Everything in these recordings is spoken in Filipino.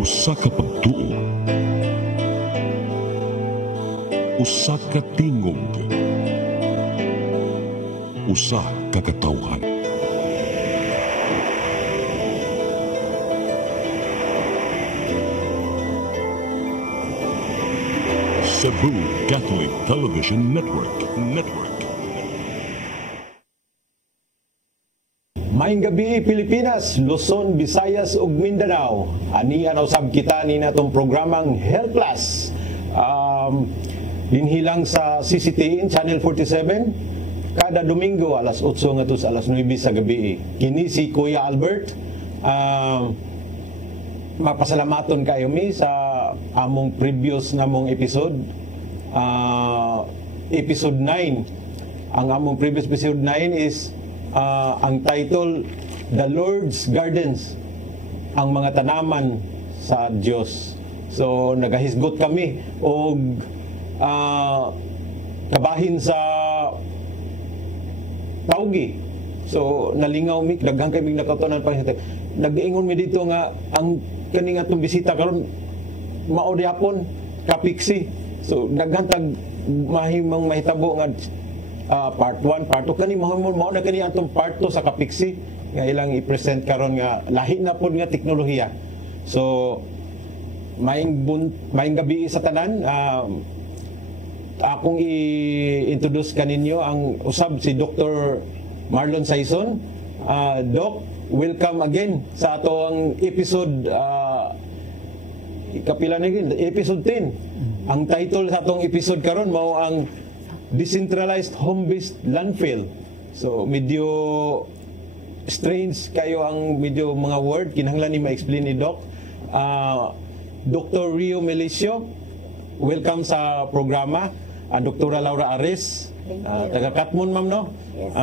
Usa ka pagtuo, usa ka tingog, usa ka katawhan. Cebu Catholic Television Network. Maayong gabi Pilipinas, Luzon, Visayas ug Mindanao. Ani ana usab kita ni natong programang Health Plus. Dinhilang sa CCTN Channel 47 kada Domingo alas 8 ngadto sa alas 9 sa gabi. Kini si Kuya Albert. Mapasalamaton kayo mi sa among previous namong episode. Episode 9. Ang among previous episode 9 is ang title, The Lord's Gardens, ang mga tanaman sa Diyos. So, nagahisgot kami o kabahin sa Taugi. So, nalingaw mi, daghang kami nakatunan pa. Nag-iingon mi dito nga, ang kaning atong bisita karon mao diapon kapiksi. So, daghang tag mahimong mahitabo nga part 1, part 2 kani mao na kani atong part 2 sa kapiksi nga ilang i-present karon nga lahi na pod nga teknolohiya. So maayong gabi sa tanan. Akong i-introduce kaninyo ang usab si Dr. Marlon Saison. Doc, welcome again sa atong episode kapila na gid, episode 10. Ang title sa atong episode karon mao ang Decentralized Home-Based Landfill. So, medyo strange kayo ang medyo mga word. Kinahanglan ni ma-explain ni Doc. Dr. Rio Melicio, welcome sa programa. Dr. Laura Ares, taga-Katmon, ma'am, no? Yes.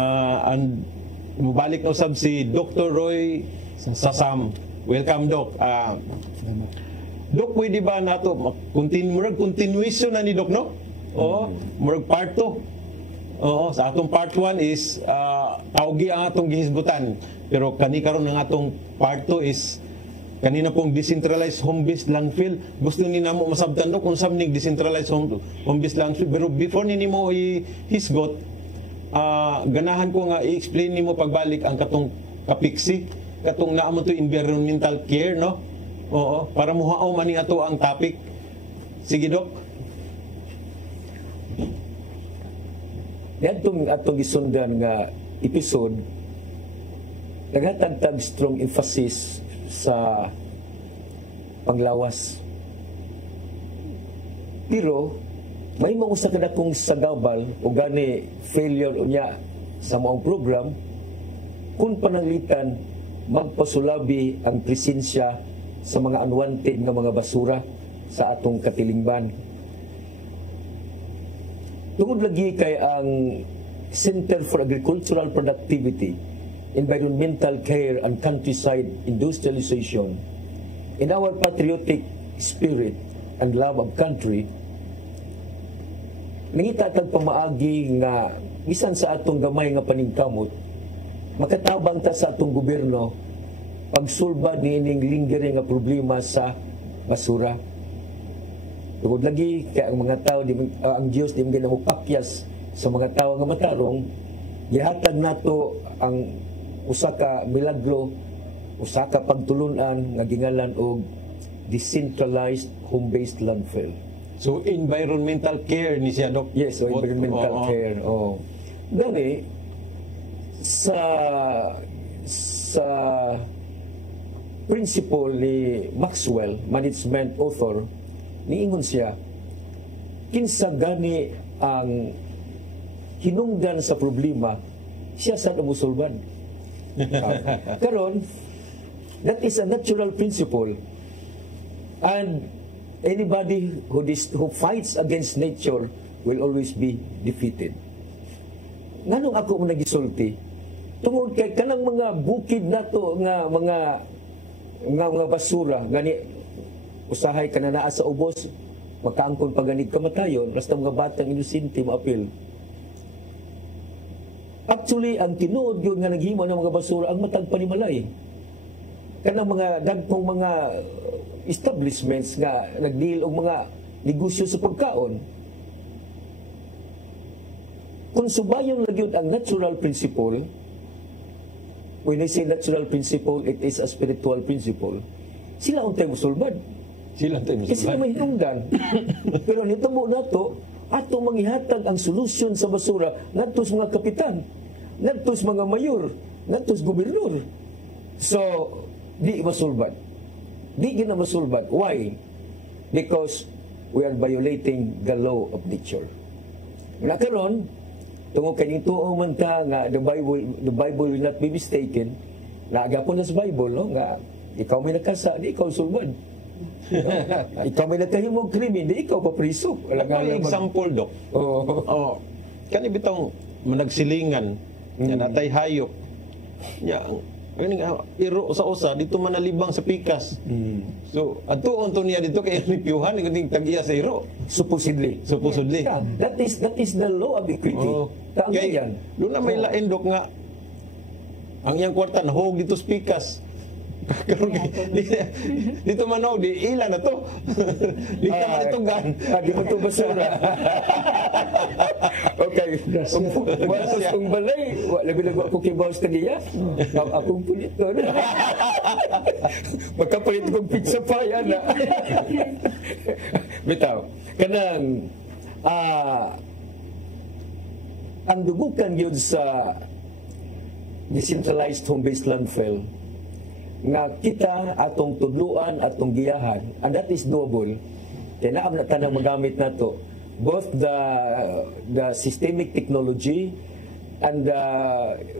And mabalik na usab si Dr. Roy Sasam. Welcome, Doc. Doc, pwede ba nato continuation na ni Doc, no? Oo, murag part 2. Oo, sa atong part 1 is tawgi ang atong gihisgutan. Pero kani karon ang atong part 2 is kanina pong decentralized home-based landfill. Gusto ni namo masabtan do kung saan ning decentralized home-based landfill. Pero before ni mo ihisgot, ganahan ko nga i-explain nimo pagbalik ang katong kapiksi, katong naamo to environmental care, no? Oo, para muhao man ni ato ang topic. Sige, Doc. Yan atong gisundan nga episode, naghatag strong emphasis sa panglawas. Pero, may mga usa ka dakong sagabal o gani failure niya sa maong program kung pananglitan magpasulabi ang presensya sa mga unwanted nga mga basura sa atong katilingban. Tungod lagi kay ang Center for Agricultural Productivity, Environmental Care and Countryside Industrialization, in our patriotic spirit and love of country, nangitatag pamaagi nga bisan sa atong gamay nga paningkamot, makatabang ta sa atong gobyerno pagsulba niining lingering nga problema sa basura. Tungod lagi kay ang mga tao ang Dios di man namupakyas sa mga tao nga matarong, gihatag nato ang usa ka milagro, usa ka pagtulunan nga gingalan og decentralized home-based landfill. So environmental care ni siya, Doc? Yes, so environmental care. Oh. Gani sa principle ni Maxwell, management author, niingon siya, kinsa gani ang hinungdan sa problema, siya sa umusulban. Karon, that is a natural principle. And anybody who fights against nature will always be defeated. Nganong ako mo nagisulti? Tungod kay kanang mga bukid nato nga mga basura, gani usahay ka na naa sa ubos, makaangkon paganid kamatayon, basta mga batang inosente maapil. Actually, ang tinuod yun nga naghimo ng mga basura ang matag panimalay. kanang mga dagkong mga establishments nga nagdeal og mga negosyo sa pagkaon. Kung subayon lang ang natural principle, when I say natural principle, it is a spiritual principle, sila untay musulbad. Sila tayo Kasi sila may hinungdan. Pero nito mo na to, ato manghihatag ang solusyon sa basura ngadto sa mga kapitan, ngadto sa mga mayor, ngadto sa gobernador. So, di masulbad. Di gina masulbad. Why? Because we are violating the law of nature. Nakaroon, tungod kanyang tuo man ta nga the Bible will not be mistaken. Naagapon na sa Bible, no? Nga ikaw may nakasa, di ikaw sulbad. No? Ikaw may nakahimog krimen, di ikaw papriso. Ang example, Dok. Oh. Kani bitong managsilingan, natay hayop. Ya, iro sa usa dito manalibang sa pikas. So, atuon to niya dito kay reviewan ning tag-iya sa iro. Supposedly. Yeah, that is the law of equity. Kay doon na may lain, Dok, nga ang iyang kwarta nahog dito sa pikas. Karon dito manaw di ila na to. Di ka man itugan. Di mo to basura. Okay. Wasos kong balay, labi ako kibawas ka niya. Akong pulit to. Magkapalit kong pizza pa yan. Bitaw. Kanang ang dubukan yun sa decentralized home-based landfill nga kita atong tudluan, atong giyahan, and that is doable. Kaya naam na tanang magamit na to. Both the systemic technology and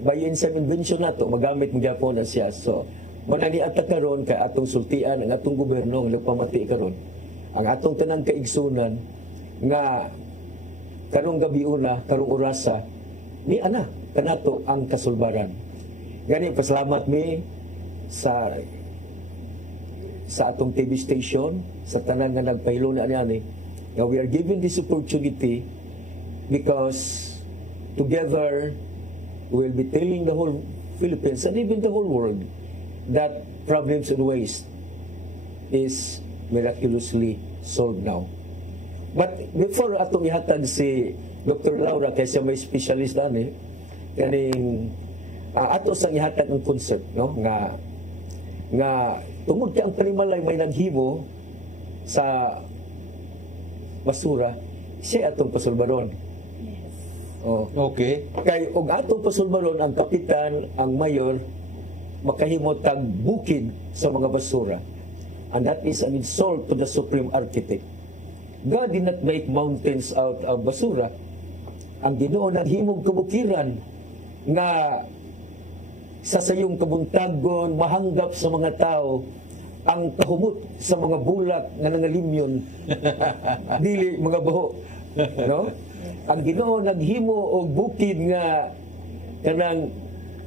by some invention na to, magamit mo Japon na siya. So, manani atak karon kay atong sultian, ang atong gobyerno, ang nagpamati karon, ang atong tanang kaigsunan, nga karong gabi una, karong orasa, ni ana, kanato ang kasulbaran. Gani, pasalamat mi sa atong TV station, sa tanan nga nagpahilo na ani, nga we are given this opportunity because together we will be telling the whole Philippines and even the whole world that problems and waste is miraculously solved now. But before atong ihatag si Dr. Laura, kaysa may specialist ani, kaning ato sang ihatag ang concept, no, nga tungod kay ang panimalay may naghimo sa basura, siya atong pasulbaron. Yes. Oh. Okay. Kay og atong pasulbaron ang kapitan, ang mayor makahimo tag bukid sa mga basura. And that is an insult to the supreme architect. God did not make mountains out of basura. Ang Ginoo naghimog kabukiran nga sa sayong kabuntagon mahanggap sa mga tao ang kahumot sa mga bulak nga nangalimyon dili mga baho, no? Ang Ginoo naghimo og bukid nga kanang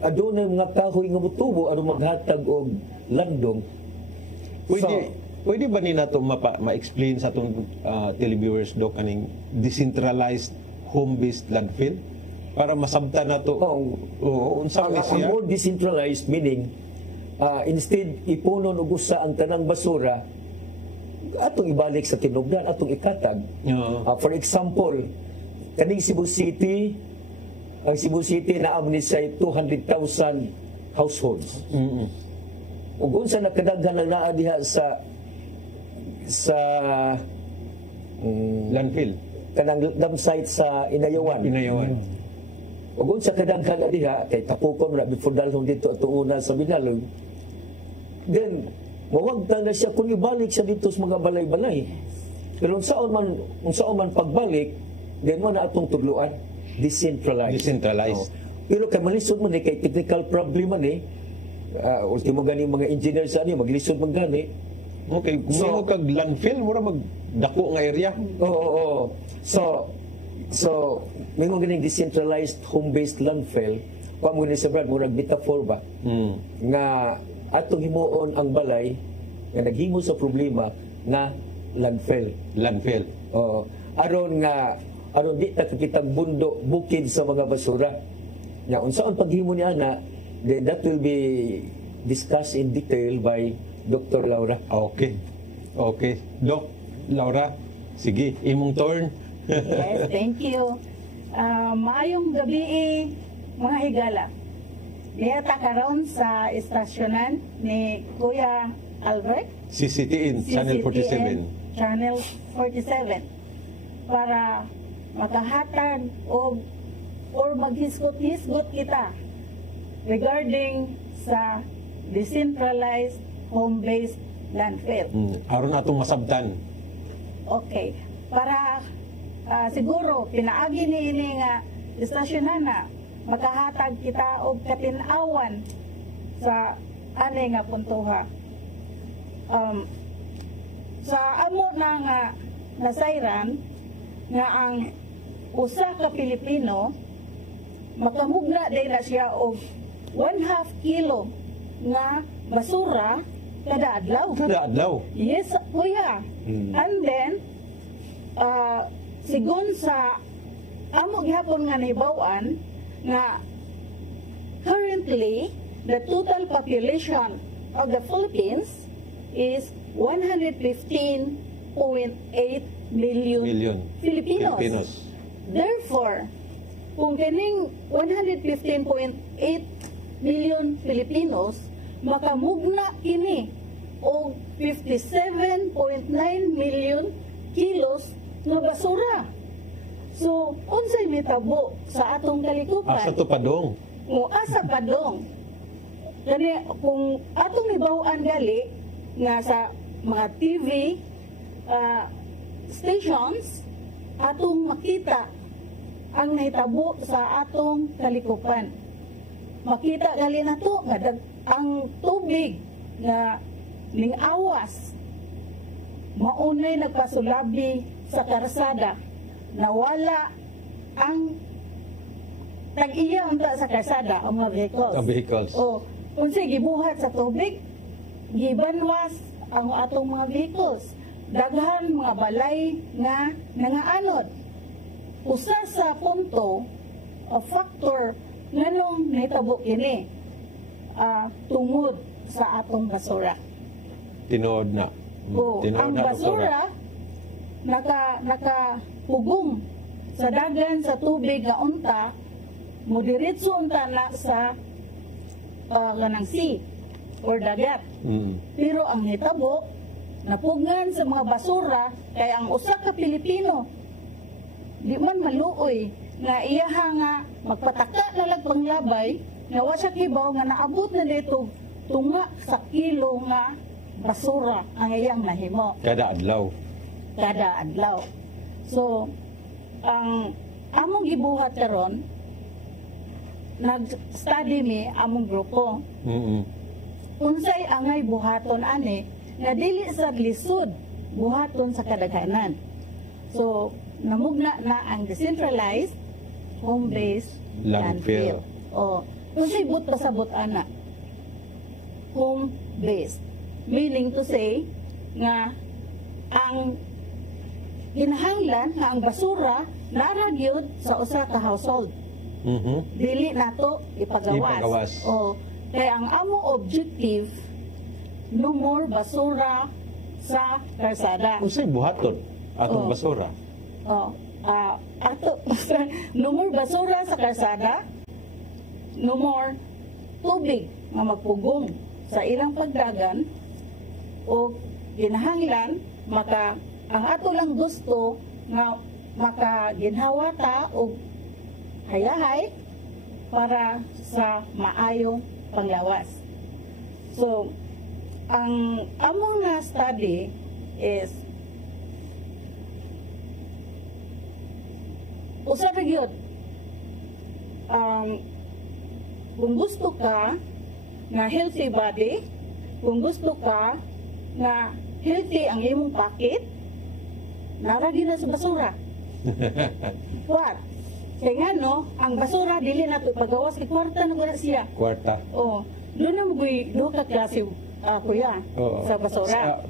adunay mga kahoy nga motubo aron maghatag og landong. Pwede ba ni nato ma-explain sa atong televiewers, Dok, kaning decentralized home-based landfill para masabtan nato? Unsa Ang siya? more decentralized meaning instead ipunon og usa ang tanang basura atong ibalik sa tinubdan, atong ikatag. For example, kaning Cebu City, ang Cebu City naam ni say 200,000 households. Ug unsa nakadaghan na naa diha sa Landfill. kanang dam site sa Inayawan. Ug unsa kadaghan na diha kay tapukon na before dalhon dito at una sa Binalog. Then mawagtang na siya kung ibalik siya dito sa mga balay-balay. Pero unsaon man pagbalik, then man na atong tudluan decentralized. Pero kay malisod man kay technical problem man ultimo gani mga engineer sa ani maglisod man gani. Okay, kung kag landfill mura magdako nga area. Oo. So may mga ganing decentralized home-based landfill, pa mo ni sa Brad murag metaphor ba? Nga atong himuon ang balay nga naghimo sa problema nga landfill. Oo. Aron di ta kakitang bukid sa mga basura. Nya unsaon paghimo ni ana, then that will be discussed in detail by Dr. Laura. Okay. Okay. Doc, Laura, sige, imong turn. Yes, thank you. Maayong gabi, mga higala. Niyata karon sa istasyonan ni Kuya Albert. CCTN, Channel 47. Channel 47. Para makahatag or maghisgot-hisgot kita regarding sa decentralized home-based landfill. Aron atong masabtan. Okay. Para siguro pinaagi niini nga istasyonan na makahatag kita og katin-awan sa ani nga puntuha. Sa amo na nga nasayran nga ang usa ka Pilipino makamugna day na siya og 1/2 kilo nga basura kada adlaw. Kada adlaw. Yes, kuya. And then, sigon sa amo gihapon nga nahibawan nga currently the total population of the Philippines is 115.8 million Filipinos. Therefore, kung kining 115.8 million Filipinos makamugna kini og 57.9 million kilos nga basura. So, unsay mitabo sa atong kalikupan? Asa to padong? O asa padong. Kani kung atong nibaw-an gali nga sa mga TV stations atong makita ang nahitabo sa atong kalikupan. Makita gali na to nga ang tubig nga ning awas maunay nagpasulabi sa karsada, nawala ang tag-iya unta sa karsada ang mga vehicles. Ang vehicles. O unsay gibuhat sa tubig, gibanwas ang atong mga vehicles. Daghan mga balay nga nangaanod. Usa sa punto o factor nganong nahitabo kini tungod sa atong basura. Tinood na. O, Tinood ang na, basura nakapugong sa dagan sa tubig nga unta modiretso unta na sa kanang sea or dagat. Pero ang hitabo napugngan sa mga basura kay ang usa ka Pilipino di man maluoy nga iyaha nga magpataka na lang panglabay nga wa siya kibaw nga naabot na dito tunga sa kilo nga basura ang iyang nahimo Kada adlaw. kada adlaw. So ang among gibuhat karon nag-study mi among grupo unsay angay buhaton ani nga dili sa lisod buhaton sa kadaghanan. So namugna na ang decentralized home-based Landfill. O unsay but pasabot ana home-based, meaning to say nga ang kinahanglan nga ang basura nara gyud sa usa ka household. Dili nato ipagawas. O kay ang amo objective no more basura sa karsada. Unsay buhaton atong Oh. basura? O ato no more basura sa karsada, no more tubig nga magpugong sa ilang pagdagan o kinahanglan ang ato lang gusto nga makaginhawa ta og hayahay para sa maayong panglawas. So, ang among na study is usa ka gyud kung gusto ka nga healthy body, kung gusto ka nga healthy ang imong pocket, naragi na sa basura. What? Kaya nga no, ang basura dili na ito pagawas kay kwarta na guna siya. Kwarta. Oh, doon na magui do ka klase kuya Oo. sa basura.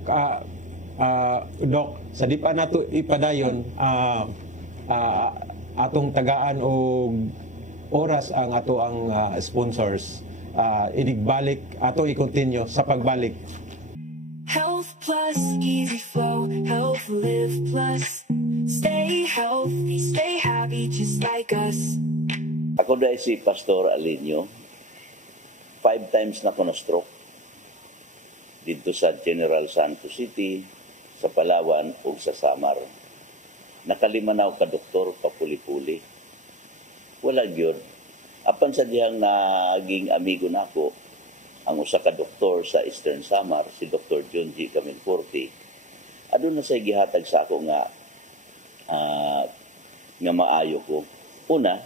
Dok, sa di pa nato ipadayon atong tagaan og oras ang ato ang sponsors. inigbalik ato i-continue sa pagbalik. Health Plus, easy flow, Health Live Plus. Stay healthy, stay happy, just like us. Ako dahil si Pastor Alinio, 5 times na ko na-stroke. Dito sa General Santos City, sa Palawan o sa Samar. Nakalima na ako ka doktor, papuli-puli. Wala yun. Apan sa diyang naging amigo na ako, ang usa ka doktor sa Eastern Samar, si Dr. John G. Caminforte, adun na sa gihatag sa ako nga maayo ko. Una,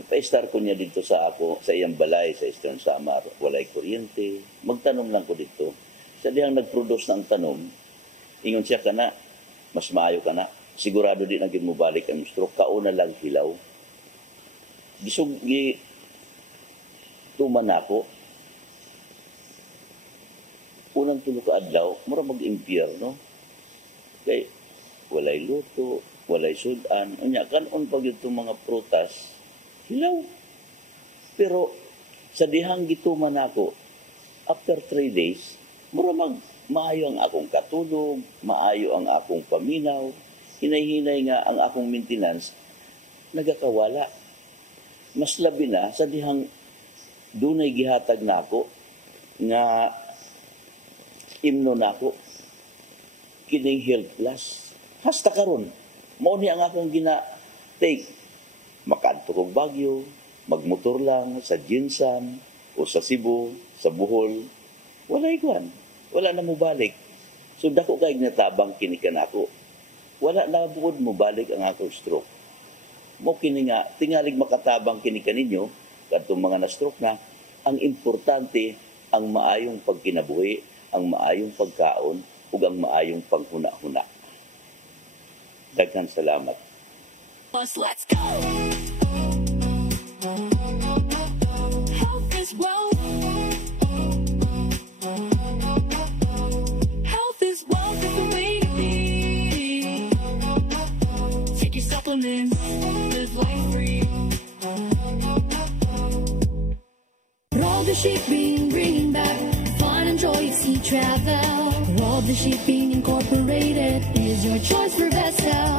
ipa-star ko niya dito sa ako, sa iyang balay sa Eastern Samar. Walay kuryente. Magtanom lang ko dito. Sa diyang nag-produce ng tanom, ingon siya ka na, mas maayo ka na. Sigurado din naging mo balik ang stroke. Kauna lang hilaw. Gisugi tuman ako. Unang tulo ka adlaw, mura mag-impyerno. Kay walay luto, walay sudan. Unya kanon pag itong mga prutas, hilaw. Pero sa dihang gituman ako, after 3 days, mura maayo ang akong katulog, maayo ang akong paminaw, hinay-hinay nga ang akong maintenance, nagakawala. Mas labi na sa dihang dunay gihatag na ako nga imno na ako kining Health Plus. Hasta karon, mao ni ang akong gina-take. Makaadto kog Baguio, magmotor lang sa Jinsan o sa Cebu, sa Bohol. Walay kwan. Wala na mo balik. So dako kay natabang kini kanako. Wala na buod mo balik ang akong stroke. Mo kini nga tingalig makatabang kini kaninyo kadtong mga na-stroke na, ang importante ang maayong pagkinabuhi, ang maayong pagkaon ug ang maayong panghuna-huna. Daghang salamat. Let's go. Health is wealth. Health is wealth is the way to be. Take your supplements, live life free. Roll the shipping, bringing back fun and joy at sea travel. Roll the Shipping Incorporated is your choice for vessel.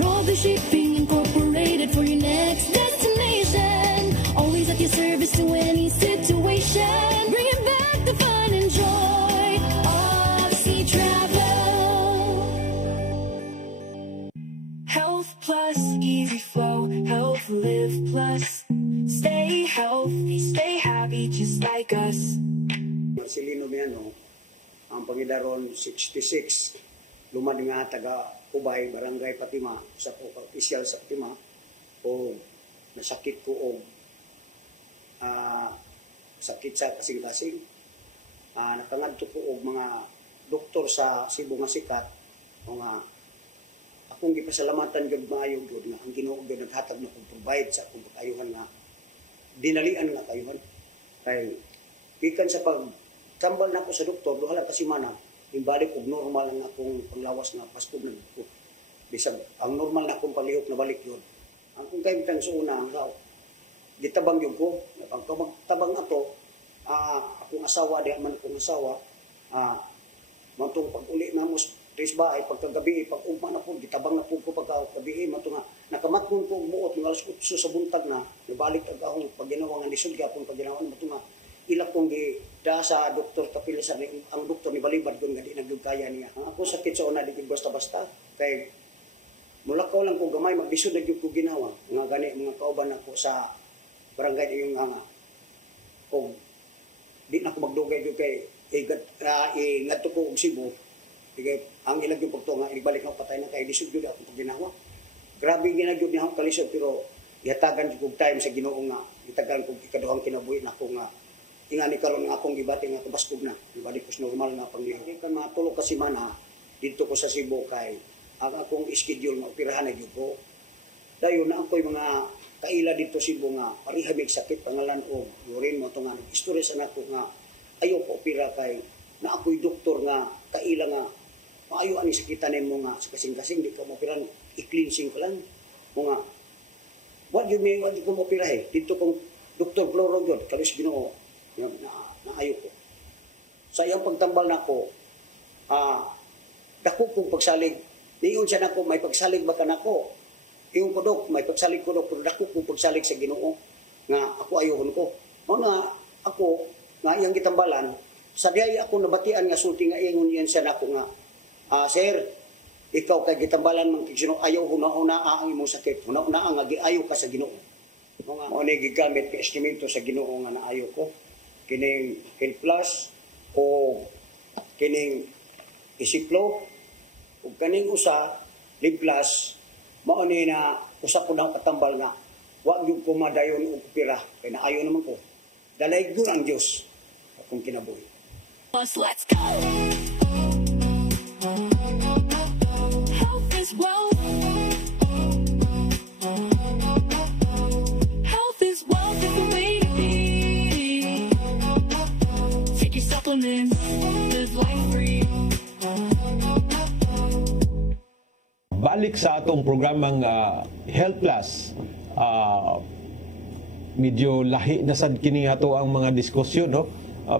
Roll the Shipping Incorporated for your next destination. Always at your service to any situation. Bringing back the fun and joy of sea travel. Health Plus, easy flow, Health Live Plus. Stay healthy, stay happy, just like us. Marcelino Miano, ang Pangidaron 66, lumad nga taga Ubay, Barangay Patima, sa po official sa Patima, o nasakit ko o sakit sa kasing-kasing. Nakangadto ko og mga doktor sa Cebu nga sikat, o nga akong gipasalamatan gyud maayo gyud nga ang Ginoo gyud naghatag na kong provide sa akong pag-ayuhan nga dinalian nga kayuhan. Kay ikan sa pagtambal na ko sa doktor, duha lang kasi mana, imbalik og normal ang akong panglawas nga paskog na ko. Bisag ang normal na akong palihok na balik yun. Ang kung kayo tan sa una, ang gitabang yun ko, pag magtabang ato, akong asawa, di man akong asawa, matong pag-uli na mo sa bahay, pagkagabi, pag ugma na po, gitabang na po ko pagkagabi, matong nga, nakamakon ko buot, ng alas 8 sa buntag na, nabalik ang akong pagginawa nga nisod, akong pagginawa na, matong nga, ilak kong da sa doktor kapilisan, ang doktor ni Balibad kung nga di nagdugkaya niya. Ang ako sakit sa una, di ko basta-basta, kay mulakaw lang ko gamay, magbisod na ko ginawa, nga gani, mga kauban ako sa barangay na yung nga, kung di na ako magdugay doon kay ingat ko og Cebu, ang ilag yung pagto nga, ibalik na patay na kay lisod yun ako pag ginawa. Grabe ginagyod niya akong kalisod, pero ihatagan ko time sa Ginoo nga, itagan ko ikaduhang kinabuhi na ako nga, ingani karon nga akong gibati nga kabaskog na, ibalik ko sa normal na panglihaw. Kan matulog kasi mana, dito ko sa Cebu kay, ang akong schedule nga operahan na yun ko. Dayon na ako'y mga kaila dito Cebu nga, parihamig sakit, pangalan o, yurin mo ito nga, nag-istorya sa nako nga, ayaw ko opera kay, na ako'y doktor nga, kaila nga, maayo ani sakitan mo nga sa kasing-kasing di ka mo operan i-cleansing ko lang mo nga what you ko mo opera dito kong Dr. Floro gyud kalis Ginoo naayo ko. Sa iyang pagtambal nako, dako kong pagsalig. Niyon siya nako, may pagsalig ba ka nako? Iyong ko dok, may pagsalig ko dok, pero dako kong pagsalig sa Ginoo nga ako ayohon ko. Mao nga ako nga iyang gitambalan, sa diay ako nabatian nga sulti nga ingon yan siya nako nga, sir, ikaw kay gitambalan man kay Ginoo, ayaw huna-huna ang imong sakit, huna-huna ang ayaw ka sa Ginoo. Mao ni gigamit kay estimento sa Ginoo nga naayo ko. Kining Health Plus o kining Isiplo o kaning usa Live Plus, mao ni na usa ko nang katambal nga wa gyud ko madayon og pira kay naayo naman ko. Dalay gyud ang Dios akong kinabuhi. Let's go. Health is wealth. Health is wealth, different way to be. Take your supplements, live life free. Balik sa atong programang Health Plus. Medyo lahi na sad kini ato ang mga diskusyon, no?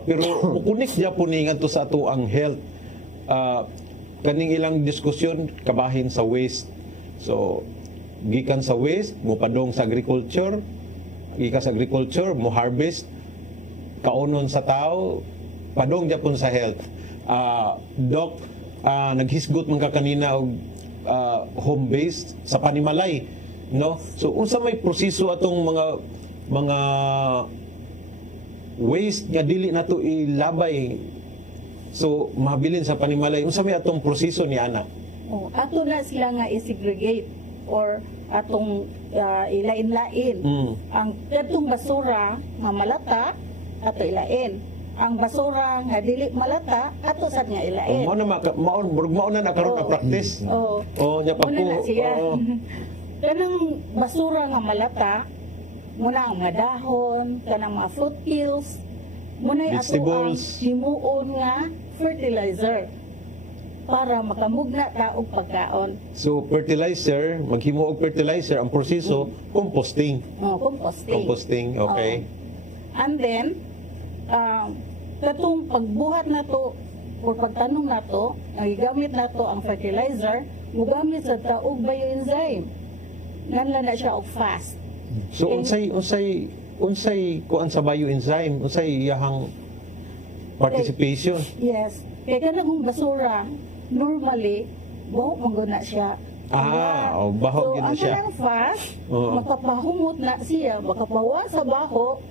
Pero mukunik dia po ni ngadto sa ato ang health. Kaning ilang diskusyon kabahin sa waste. So gikan sa waste mo padong sa agriculture, gikan sa agriculture mo harvest, kaunon sa tao padong dia po sa health. Doc, naghisgot man ka kanina og home based sa panimalay, no? So unsa may proseso atong mga waste nga dili nato ilabay, so mabilin sa panimalay, unsa may atong proseso ni ana? Ato na sila nga i-segregate or atong ilain-lain. Ang katong basura nga malata ato ilain, ang basura nga dili malata ato sad nga ilain. Mao na nakaroon na practice. Nya pa ko. Kanang basura nga malata, muna ang mga dahon, kanang mga fruit peels, muna ato ang himuon nga fertilizer para makamugna ta og pagkaon. So fertilizer, maghimo og fertilizer, ang proseso composting. Composting, okay. And then katong pagbuhat nato o pagtanong nato, nagigamit nato ang fertilizer, mugamit sa taog bioenzyme. Nganlan na siya og fast. So unsay kuan sa bioenzyme, unsay iyahang participation? Yes. Kaya kanang basura normally baho man siya. Baho gyud na siya. So ang fast, makapahumot na siya, makapawa sa baho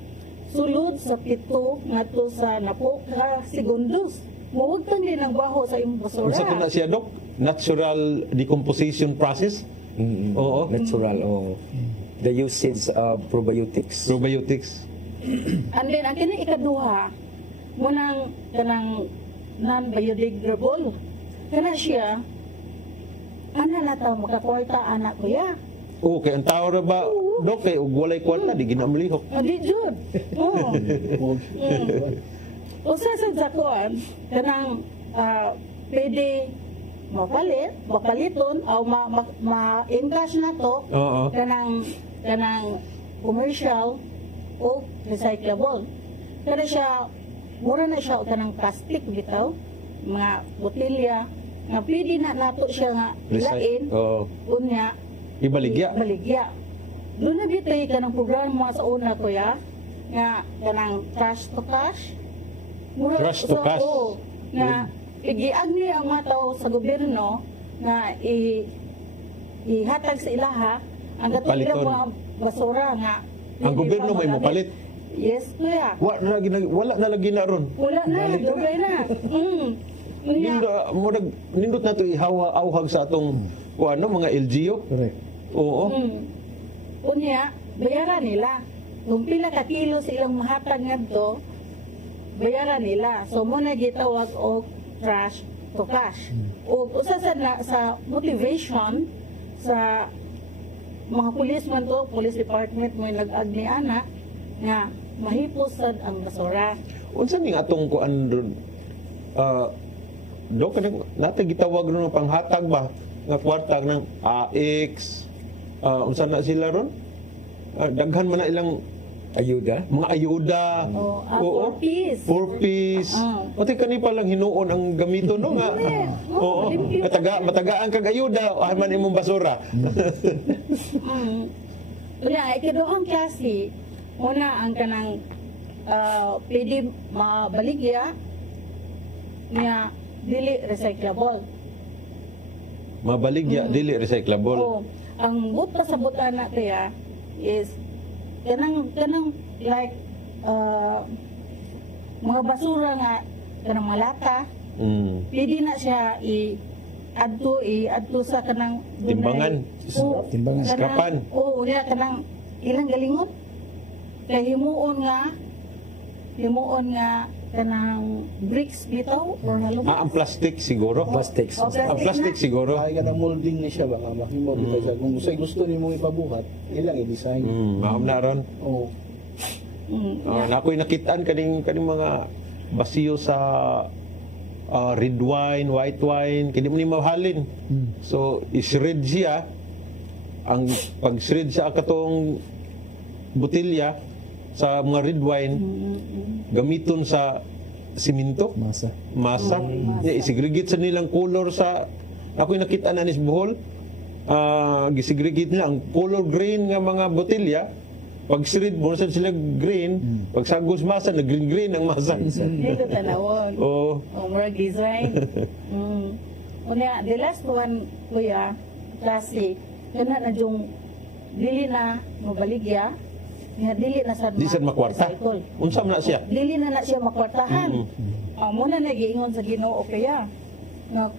sulod sa 7 ngadto sa 10 segundos. Muwagtan din ang baho sa imong basura. Unsa na siya, Dok? Natural decomposition process? Oo. Natural, the usage of probiotics. And then, ang kini ikaduha, munang kanang non-biodegradable. Kana siya, na tayo makakwarta anak ko ya. Kay ang tao ra ba, Dok, kay ug walay kwarta, di ginamlihok. Di jud. Usa sa kuan, kanang pwede mapaliton o ma-encash na to kanang commercial o recyclable. Kada siya, mura na siya o kanang plastic bitaw, mga botilya, nga pwede na nato siya nga lain, unya, ibaligya. Doon na dito kanang programa sa una ko ya, nga kanang trash to cash. Trash to cash. Nga igiag ni ang mga tao sa gobyerno nga ihatag sa ilaha ang gatong mga basura nga ang gobyerno may mopalit. Yes, kuya. Wala na lagi na ron. Wala na, dugay na. Nindot na ito ihawa-awhag sa atong mga LGU. Correct. Oo. Unya, bayaran nila. Kung pila ka kilo silang mahatag ngadto, bayaran nila. So muna gitawag og trash to cash. O usa sa motivation sa mga policeman to, police department mo nag-agni ana nga mahipos sad ang basura. Unsa ning atong kuan ron? Dok, kanang natay gitawag ron ng panghatag ba nga kwarta ng AX, unsa na sila ron? Daghan man na ilang Ayuda. Mga ayuda. Oh, 4 piece. 4 piece. Pati kani pa lang hinuon ang gamito no nga. Oo. Matagaan kag ayuda ay man imong basura. Una, ikaduhang klase, una ang kanang pwede mabaligya nga dili recyclable. Mabaligya dili recyclable. Oo. Ang buta sa buta na kaya is kanang like mga basura nga kanang malata. Pwede na siya adto sa kanang Timbangan. Timbangan. Skapan. Oo, niya kanang ilang galingon. Kay himuon nga kanang bricks bitaw or halong. Ang plastic siguro. Plastic. Ang plastic siguro. Ay ka na molding ni siya ba nga mahimo bitaw siya. Kung gusto nimo ipabuhat, ilang i-design. Maam na ron. Oo. Nakoy nakitaan kaning mga basiyo sa red wine, white wine, kini mo ni mahalin. So, i-shred siya. Ang pag-shred siya katong botelya sa mga red wine, gamiton sa siminto, masa. Isigregate sa nilang color sa, ako'y nakita na nis Bohol, gisigregate nila ang color green nga mga botelya. Pag shred mo na sila green, pag sagos masa, nag-green ang masa. Dito tanawon. Oo. Murag design. Unya, the last one, kuya, klase, kana na yung dili na mabaligya, nga dili na sa Di sad makwarta. Unsa man na siya? Dili na siya makwartahan. Muna nagiingon sa Ginoo kaya nga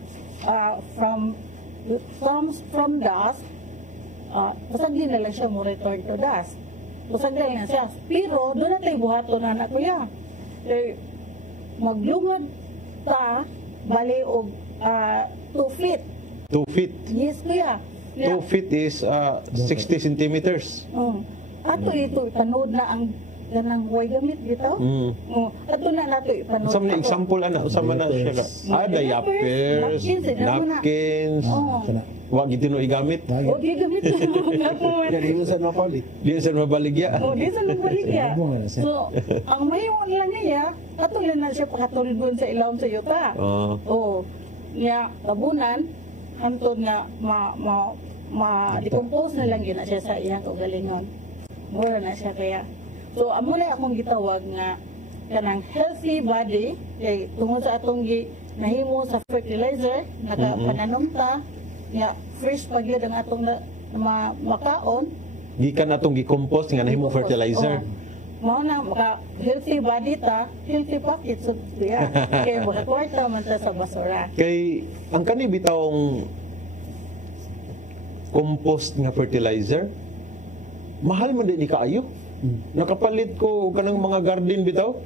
from dust, pasagli na lang siya mo return to dust. Pasagli na siya. Pero doon na tayo buhaton na kuya. Maglungad ta, bali og 2 feet. 2 feet. Yes, kuya. 2 feet is 60 centimeters. Ato ito, ipanood na ang ganang way gamit dito. Ato na nato ipanood. Usam na example ana, usam na siya. Diapers, napkins. Wa gid no igamit. O di gamit na ako. Di sa mapalit. Di sa mabaligya. O di sa mabaligya. So, ang mayon lang niya, ato lang na siya pakatulgon sa ilawom sa yuta. Oo. Nya tabunan hantod nga ma-decompose na lang yun na siya sa iyang kaugalingon. Mura na siya kaya. So, amo na akong gitawag nga kanang healthy body kay tungod sa atong nahimo sa fertilizer, nakapananumta, nga fresh pag yun ang atong makaon. Gikan atong gi-compost nga nahimo fertilizer. Mao na maka healthy body ta, healthy pocket so yeah. Kay makakwarta man ta sa basura. Kay ang kani bitawong compost nga fertilizer, mahal man din ni kaayo. Nakapalit ko og kanang mga garden bitaw.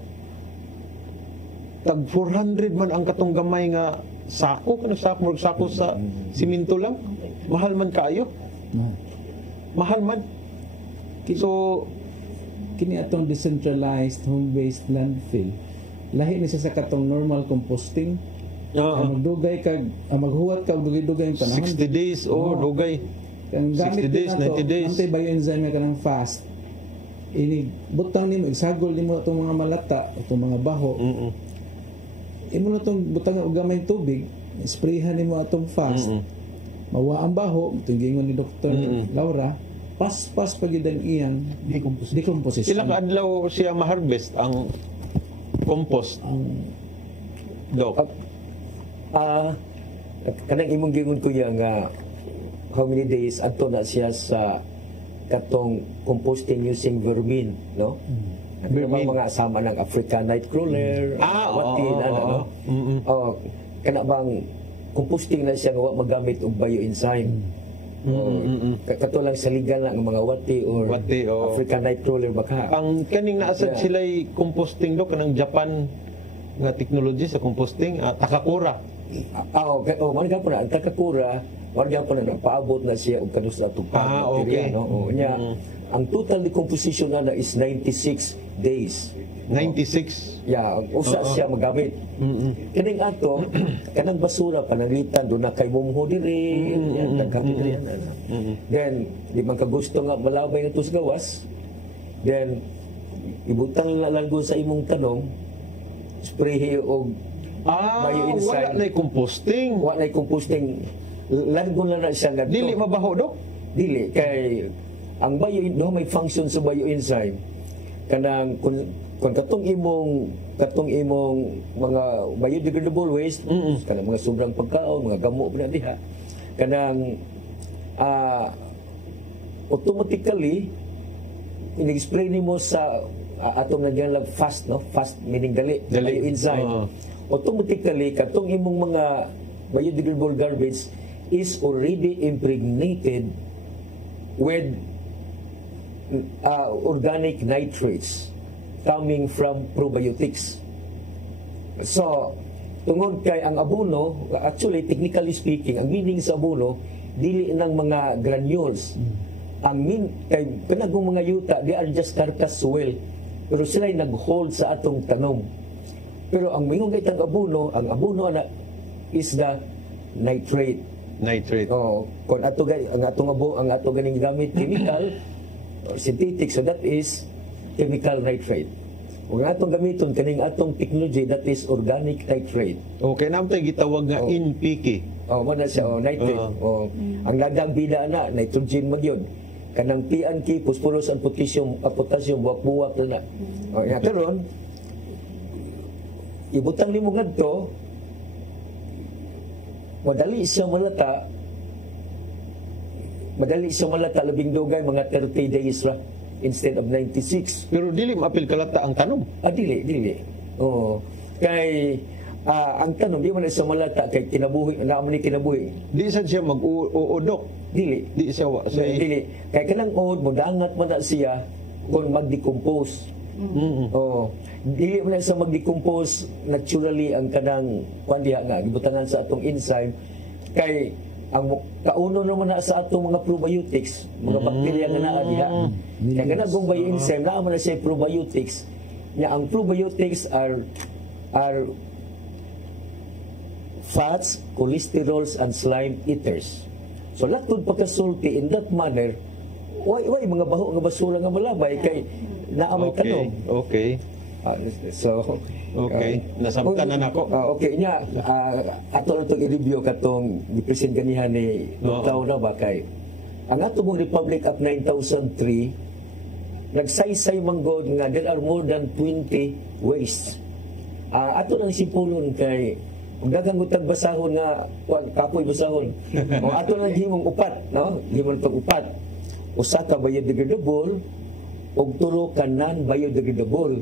Tag 400 man ang katong gamay nga sako, kanang sako sa siminto lang. Mahal man kaayo. Mahal man. So kini atong decentralized home-based landfill, lahi ni siya sa katong normal composting. Magdugay kag maghuwat kag dugay-dugay ang panahon. 60 days dugay. Kang gamit 60 days, 90 days. Antay bioenzyme ka ng fast. Ini butang nimo, isagol nimo itong mga malata, itong mga baho. Imo na itong butang og gamay tubig, sprayhan nimo atong fast. Mawa ang baho, tinggingon ni Dr. Laura, pas-pas pagidang iyang decomposition. Ilang adlaw siya ma-harvest ang compost? Dok. Kanang imong gingon kuya nga how many days adto na siya sa katong composting using vermin, no? Vermin mga sama ng African nightcrawler, kana bang composting na siya nga wa magamit og bioenzyme. Katulang saligan lang ang mga wati or African nightcrawler baka. Ang kaning naasad sila'y composting do kanang Japan nga technology sa composting, Takakura. Man gyapon na ang Takakura, man gyapon na paabot na siya og kanus na tugpag. Okay. No? Ang total decomposition na is 96 days. 96. Yeah, usa siya magamit. Kaning ato, kanang basura pananglitan do na kay mumho diri, Then di man ka gusto nga malabay nga tus gawas. Then ibutang lang sa imong tanong, spray og wala na composting. Wala na composting. Langon na siya nga. Dili mabaho, Dok? Dili. Kay ang may function sa bioenzyme. Kanang kung katong imong mga biodegradable waste, kanang mga sobrang pagkaon, mga gamo na diha, kanang automatically in-spray nimo sa atong nagyan lang fast, no? Fast meaning dali. Bioenzyme. Automatically katong imong mga biodegradable garbage is already impregnated with organic nitrates coming from probiotics. So, tungod kay ang abono, actually, technically speaking, ang meaning sa abono, dili ng mga granules. Kay kanagong mga yuta, they are just carcass soil. Pero sila'y nag-hold sa atong tanom. Pero ang mingong gaitang abono, ang abono is the nitrate. Nitrate. Kung ang ato ganing gamit chemical or synthetic, so that is chemical nitrate. Kung atong gamiton kaning atong technology, that is organic nitrate. Okay, naman gitawag nga NPK. Mana siya, nitrate. Ang dagang bida na, nitrogen magyod. Kanang PNK, phosphorus and potassium, buwak-buwak na. Karon, ibutang nimo ngadto, madali siya malata, labing dugay, mga 30 days ra, instead of 96. Pero dili maapil kalata ang tanom. Dili. Kay, ang tanom, di man siya malata, kay naman kinabuhi. Di siya mag-uodok. Dili. Di siya Dili. Kay kanang od, mudangat man na siya, kung mag-decompose. Dili man sa mag-decompose naturally ang kanang kwandiha nga gibutangan sa atong enzyme, kay ang kauno naman na sa atong mga probiotics, mga bakterya nga naa diha. Kaya kanang bioenzyme naa man na siya probiotics. Ang probiotics are fats, cholesterols and slime eaters. So latod pagkasulti in that manner, way mga baho nga basura nga malabay kay naamay tanom. Okay. Nasabtan na nako. Okay nya, ato na itong i-review katong gipresent ganihan ni Taw na ba kay ang atong Republic Act 9003 nagsaysay manggod nga there are more than 20 wastes. Ato nang sipulon kay kung gagangutang basahon nga kapoy basahon. O ato nang himong upat, no? Himong pag-upat. Usa ka biodegradable ug tulo ka non-biodegradable.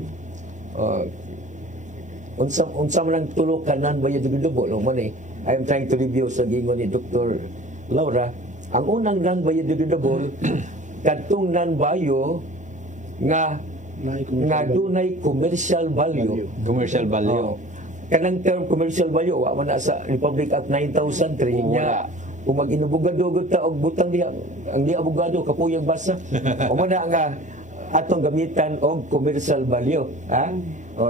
Unsa man ang tulo ka non-biodegradable, I am trying to review sa gingon ni Dr. Laura. Ang unang non-biodegradable kadtong non-bio nga dunay commercial value. Commercial value. Kanang term commercial value wa man na sa Republic Act 9003 nya kung mag-inubugado ta og butang diha ang di abogado kapuyang basa o man na nga atong gamitan og commercial value,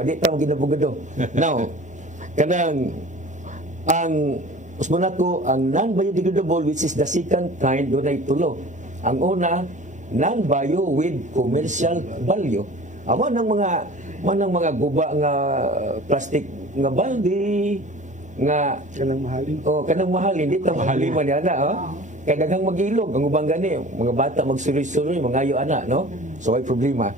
di ta ginabugado. Now, kanang ang usmonako ang non-biodegradable, which is the second kind, dunay tulo. Ang una, non-bio with commercial value. Manang mga guba nga plastic nga baldi nga kanang mahalin di ta mahalin man ana kay daghang magilog ang ubang gani mga bata magsuroy-suroy mangayo ana, no? So ay problema.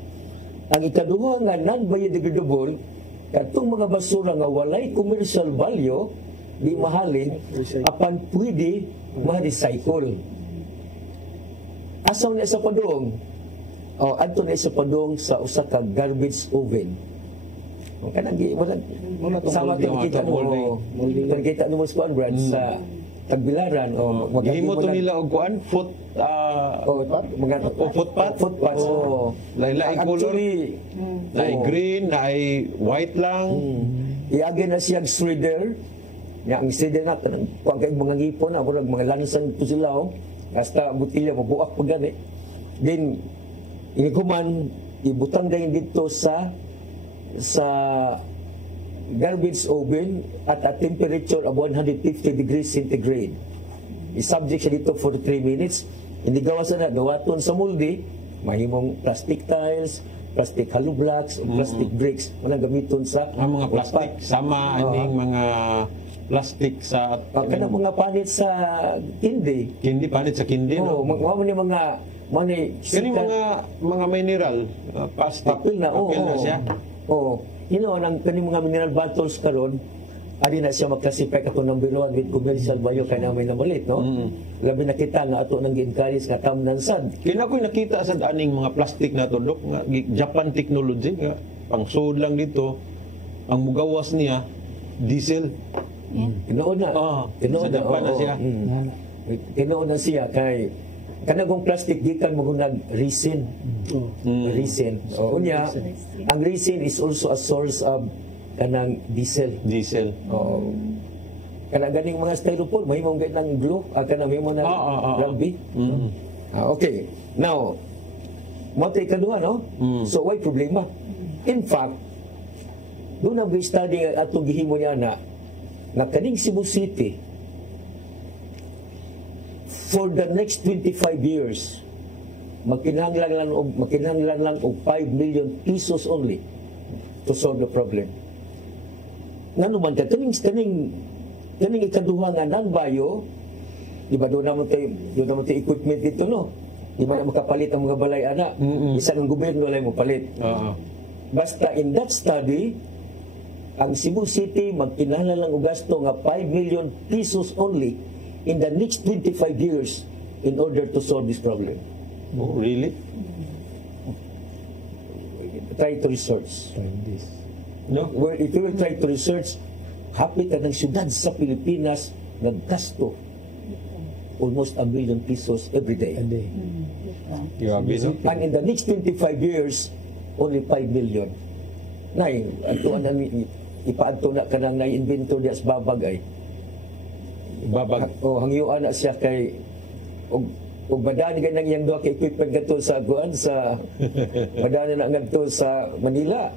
Ang ikaduha nga non-biodegradable katong mga basura nga walay commercial value di mahalin apan pwede ma-recycle. Asaw na sa padong adto na sa padong sa usa ka garbage oven. Kanang sama to kita mo sa brand sa Tagbilaran gihimo to nila og kuan footpath lain-lain color na green na white lang iagi na siya shredder nya ang shredder na kuan kay mga ngipon na murag mga lansan to sila hasta butilya mabuak pag gani then iniguman ibutang dayon dito sa garbage oven at a temperature of 150 degrees centigrade. I-subject siya dito for 3 minutes. Hindi gawasan na, gawaton sa molde, mahimong plastic tiles, plastic hollow blocks, o plastic bricks, manang gamiton sa Ang mga plastic sama aning mga plastic sa kanang mga panit sa kindi. kindi panit sa kindi Oo, no. mga Kani mga mineral plastic. papel na, siya. Oo. Nang kani mga mineral bottles karon, adi na siya maklasify kato ng biruan with commercial bio kay namin na malit, no? Labi na kita nga ato nang gi-encourage nga tamnan sad. Kina ko'y nakita sa aning mga plastic na to, Dok, nga Japan technology nga pangsud lang dito ang mugawas niya diesel. Tinuod na. Sa Japan na siya. Tinuod na siya kay kanagong plastic gikan mo nag resin. Resin. Unya, ang resin is also a source of kanang diesel. Kana ganing mga styrofoam may mong ganang glue, kana may mong rugby. Okay. Now, mo tay kaduha, no? So why problema? In fact, doon ang study atong gihimo niya na kaning Cebu City for the next 25 years makinahanglan lang og 5 million pesos only to solve the problem. Ngano man ka kaning ikaduha nga non-bio, di ba doon naman tayo equipment dito, no? Di ba na makapalit ang mga balay ana? Isa ng gobyerno lang mo palit. Basta in that study, ang Cebu City magkinahanglan lang og gasto nga 5 million pesos only in the next 25 years in order to solve this problem. Oh, really? Try to research. No? Where if you will try to research, hapit ka ng syudad sa Pilipinas naggasto almost 1 million pesos every day. Grabe, no? And in the next 25 years, only 5 million. Nay, ipaadto na ka nang na-inventor diya sa babag ay. Babag. Hangyuan na siya kay og badani ka nang iyang duha kay equipment gadto sa badani na ngadto sa Manila.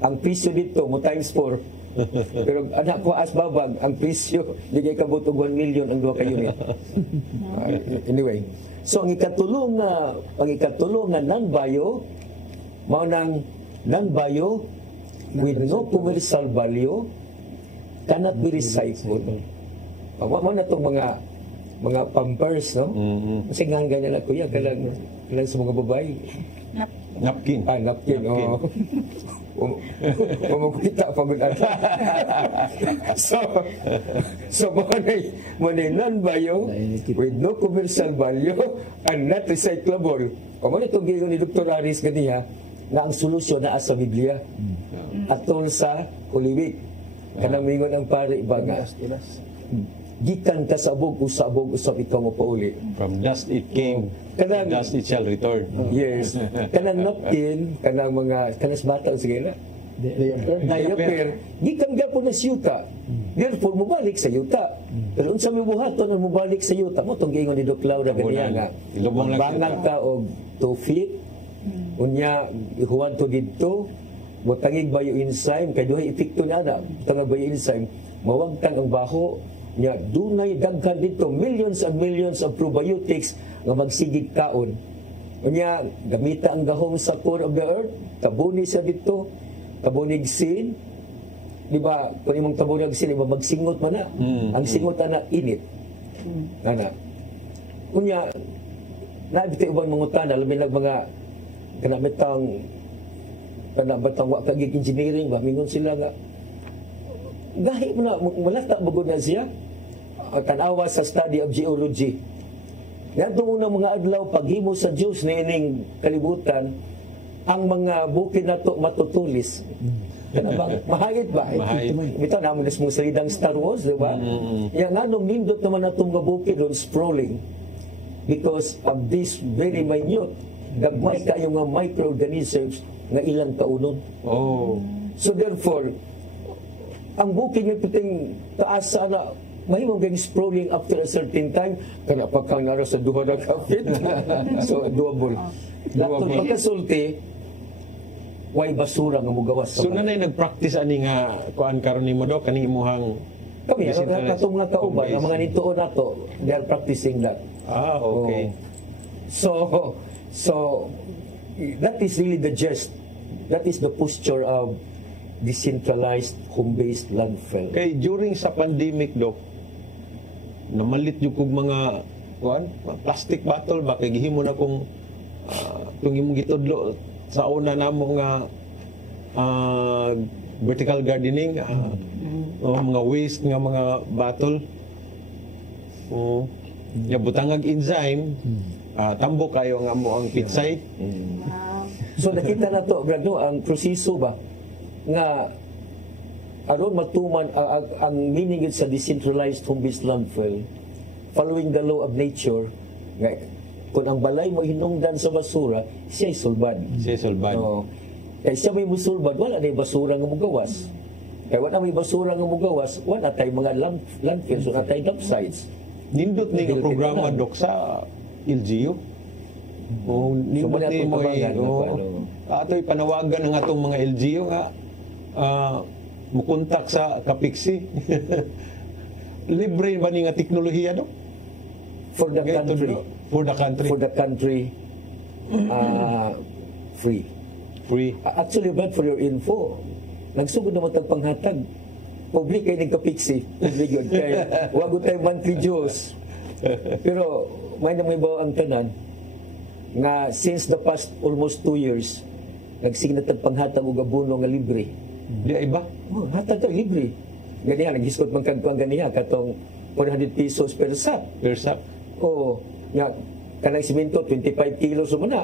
Ang presyo dito mo times 4. Pero anak ko as babag, ang presyo di kay kabot og 1 million ang duha ka unit. Anyway, so ang ikatulong nga non-bio mao nang non-bio with no commercial value cannot be recycled. Mo na itong mga pampers, no? Kasi nga ganyan na kuya, kalang sa mga babae. Napkin. Napkin. Umukita pa mo So mo na non-bio with no commercial value and not recyclable. Mo na itong giyon ni Dr. Aris ganiya na ang solusyon na sa Biblia atol sa Holy Week. Kanang mingon ang pare baga. Gikan ka sa abog usab ikaw mo pauli. From dust it came, dust it shall return. Yes. Kanang napkin, kanang bata sige na. Diaper. Gikan gapon na siyuta. Therefore mubalik sa yuta. Pero unsa may buhaton ang mubalik sa yuta mo tong giingon ni Doc Laura ganiya nga. Bangang ka og 2 feet. Unya ihuwan to didto. Motangig bioenzyme kay duhay epekto na tangag bioenzyme mawagtang ang baho nya dunay daghan dito millions and millions of probiotics nga magsigig kaon. Unya gamita ang gahom sa core of the earth, tabuni sa dito, tabunig sin. Di ba, kung imong tabunig sin, iba magsingot man na. Ang singot na init. Ana. Unya nabiti ubang mangutana labi nag mga kanabitang wa kagig engineering ba mingon sila nga gahi mo na malata bagod na siya tanawa sa study of geology. Yadto una mga adlaw paghimo sa Dios na ining kalibutan ang mga bukid nato matutulis. Kana ba mahayit ba? Bitaw na mo sa salidang Star Wars, di ba? Yang nganong nindot naman natong nga bukid on sprawling because of this very minute gagmay kayo nga microorganisms nga ilang kaunon. So therefore ang bukid nga piting taas na mahimong gang sprawling after a certain time kana pagkang naro sa duha na kapit. So doable. Lato pagkasulti way basura nga mugawas. So nanay nagpractice ani nga kuan karon nimo do kaning imuhang kami katong nga kauban nga mga nituon nato they are practicing that. Okay. So that is really the gist. That is the posture of decentralized home-based landfill. Kay during sa pandemic, Dok, namalit yung kong mga plastic bottle ba kay gihimo na kung kung imong gitudlo sa una namo nga vertical gardening, mga waste nga mga bottle. Butangag enzyme, tambo kayo nga mo ang pitsay. So nakita na to, grado, ang proseso ba nga aron matuman ang meaning sa decentralized home-based landfill following the law of nature nga kung ang balay mo hinungdan sa basura, siya'y sulbad. Kaya siya may musulbad, wala na yung basura nga mugawas. Kaya wala may basura nga mugawas, wala tayo mga landfills, wala tayo dump sites. Nindot ni nga programa, Dok, sa LGU. Nindot ni mo ato'y panawagan ng atong mga LGU nga mukontak sa Kapiksi. Libre ba ni nga teknolohiya, Dok? For the country. For the country. For the country, free. Free. Actually, but for your info, nagsugod naman tagpanghatag. Public kayo ng Kapiksi. Public yun. Kaya wago tayo monthly Diyos. Pero may bawa ang tanan nga since the past almost 2 years, nagsigna tagpanghatag o gabuno nga libre. Di iba? Hatag ka libre. Ganihan, naghiskot man kagpang ganihan, katong 400 pesos per sack. Per sack. Nga, kanang simento, 25 kilos o na.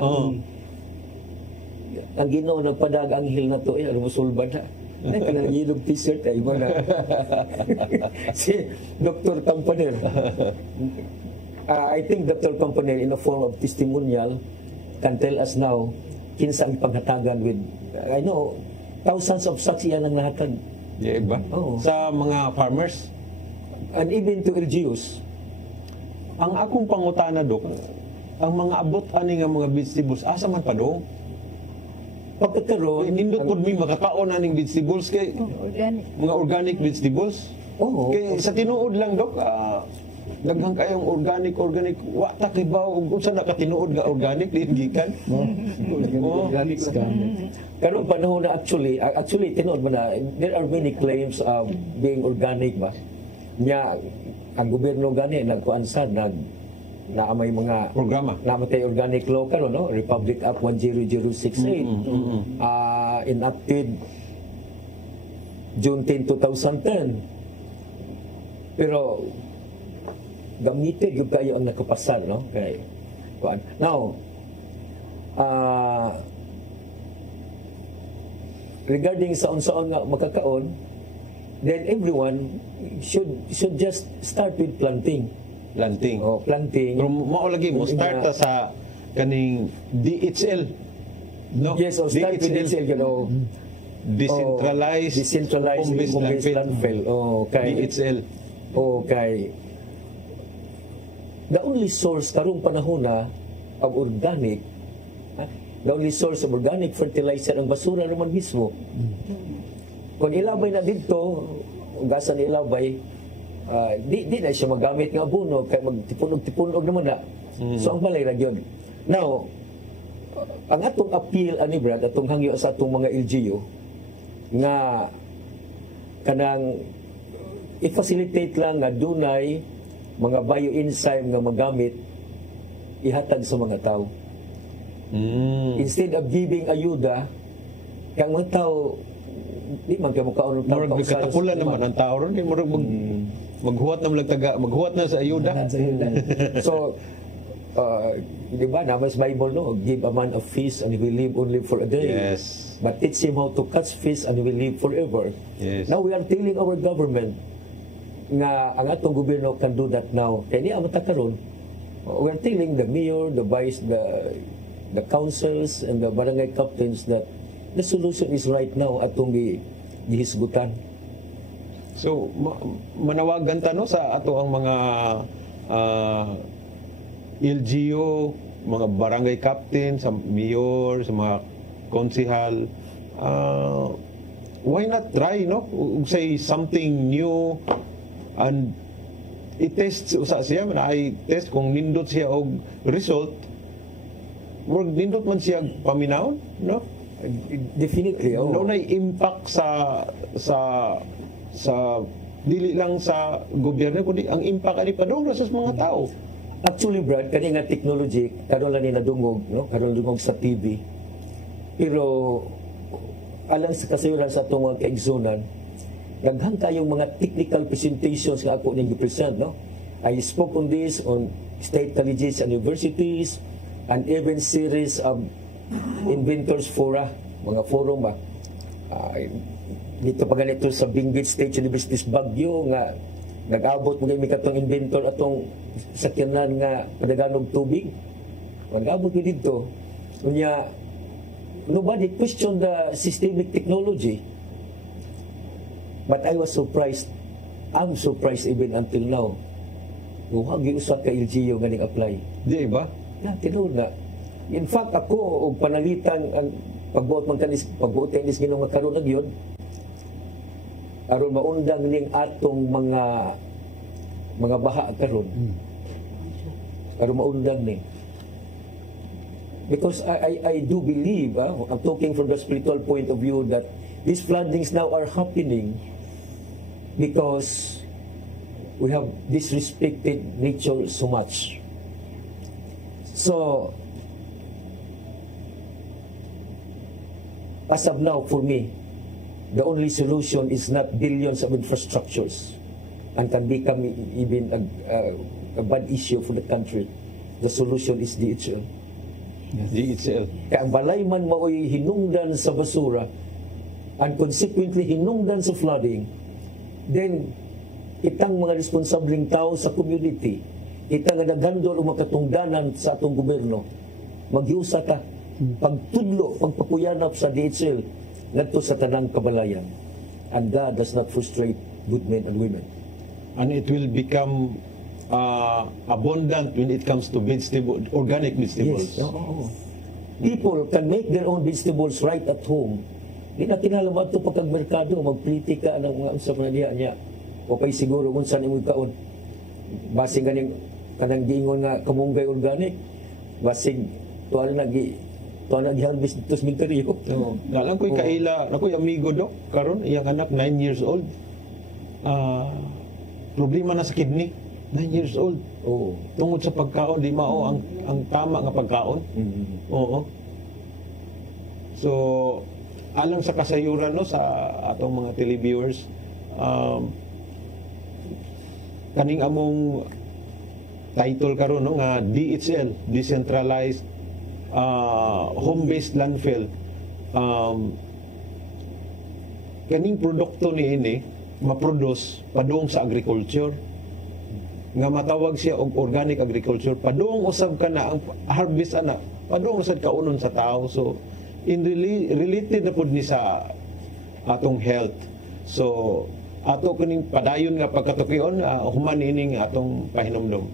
Ang Ginoo nagpadag ang hil na to, lumusulban na. Kanang yellow t-shirt, ay mo na. Si Dr. Campaner. I think Dr. Campaner, in a form of testimonial, can tell us now, kinsa ang paghatagan with, I know, thousands of sacks yan ang nahatag. Yeah, ba? Sa mga farmers? And even to LGUs. Ang akong pangutana, Dok, ang mga abot ani nga mga vegetables, asa man pa do? Pagkakaroon, nindot pod mi makakaon aning vegetables kay mga organic vegetables. Kay sa tinuod lang, Dok, daghang kayong organic wa ta kay ba ug unsa na ka tinuod nga organic gikan. Organic scam. Karon panahon na actually tinuod man na there are many claims of being organic ba. Nya ang gobyerno gani nagkuansa naamay mga programa namatay organic law karon no Republic Act 10068 enacted June 10, 2010. Pero gamitin yung kayo ang nakapasal, no? Okay. Now, regarding sa unsaon nga makakaon, then everyone should just start with planting. Planting. Planting. Pero mao lagi mo start sa kaning DHL. No? Yes, start with DHL, you know. Decentralized home-based landfill. DHL. Okay. The only source karong panahon na of organic, the only source of organic fertilizer ang basura naman mismo. Kung ilabay na dito, gasan ilabay, di na siya magamit nga abono, kaya magtipunog naman na. So ang balay yun. Now, ang atong appeal, Brad, atong hangyo sa atong mga LGU, nga kanang i-facilitate lang nga dunay mga bioenzyme nga magamit ihatag sa mga tao. Instead of giving ayuda, kang mga tao di man kayo makaon ng tao. Katapulan naman ang tao ron. Maghuwat na maghuwat na sa ayuda. So, di ba, naman sa Bible, no? Give a man a fish and he will live only for a day. Yes. But teach him how to catch fish and he will live forever. Yes. Now, we are telling our government nga ang atong gobyerno can do that now. Kaya niya ang matakaroon. We are telling the mayor, the vice, the councils, and the barangay captains that the solution is right now atong gihisgutan. So, manawagan ta no sa ato ang mga LGU, mga barangay captain, sa mayor, sa mga konsehal, why not try, no? Say something new and i-test sa siya, i-test kung nindot siya og result, murag nindot man siya paminawon, no? Definitely, oh. No na impact sa dili lang sa gobyerno kundi ang impact ani padung sa mga tao. Actually, Brad, kani nga technology, karon lang ni nadungog, no? Karon dungog sa TV. Pero alang sa kasayuran sa atong mga kaigsunan, daghang kayong mga technical presentations nga ako ning gi-present, no? I spoke on this on state colleges and universities and even series of inventors fora, mga forum ba. Dito pa ganito sa Benguet State University Baguio nga nag-abot mo kami katong inventor atong sakyanan nga padagan og tubig. Nag-abot mo dito. Kunya nobody questioned the systemic technology. But I was surprised. I'm surprised even until now. Huwag giusap ka LGU nga ning-apply. Di ba? Tinuod na. In fact, ako, og panalitan ang pagbuot man kanis, pagbuot kanis ginoo nga karon na gyud. Aron maundang ning atong mga baha karon. Aron maundang ni. Because I do believe, I'm talking from the spiritual point of view, that these floodings now are happening because we have disrespected nature so much. So, as of now, for me, the only solution is not billions of infrastructures and can become even a bad issue for the country. The solution is DHL. DHL. Kaya ang balay man mao'y hinungdan sa basura and consequently hinungdan sa flooding, then itang mga responsabling tao sa community, itang nga naghandol o makatungdanan sa atong gobyerno, maghiusa ka, pagtudlo, pagpapuyanap sa DHL ngadto sa tanang kabalayan. And God does not frustrate good men and women. And it will become abundant when it comes to organic vegetables. Yes. People can make their own vegetables right at home. Di na kinalaman ito pagkagmerkado, magpolitika ng mga usap na niya. O pa'y siguro kung saan imong kaon. Basing kanang giingon nga kamunggay organic, basing tuwan nag-harvest ito sa minteryo. Alam ko'y kaila, ako'y amigo do, karon iyang anak 9 years old. Problema na sa kidney. 9 years old. Tungod sa pagkaon, di mao ang tama nga pagkaon. Oo. So, alang sa kasayuran no sa atong mga televiewers, kaning among title karon no nga DHL, decentralized home-based landfill. Kaning produkto niini maproduce padung sa agriculture nga matawag siya og organic agriculture, padung usab ka na ang harvest ana, padung usab kaunon sa tao. So related na pud ni sa atong health. So ato kining padayon nga pagkatukion, human ining atong pahinumdom.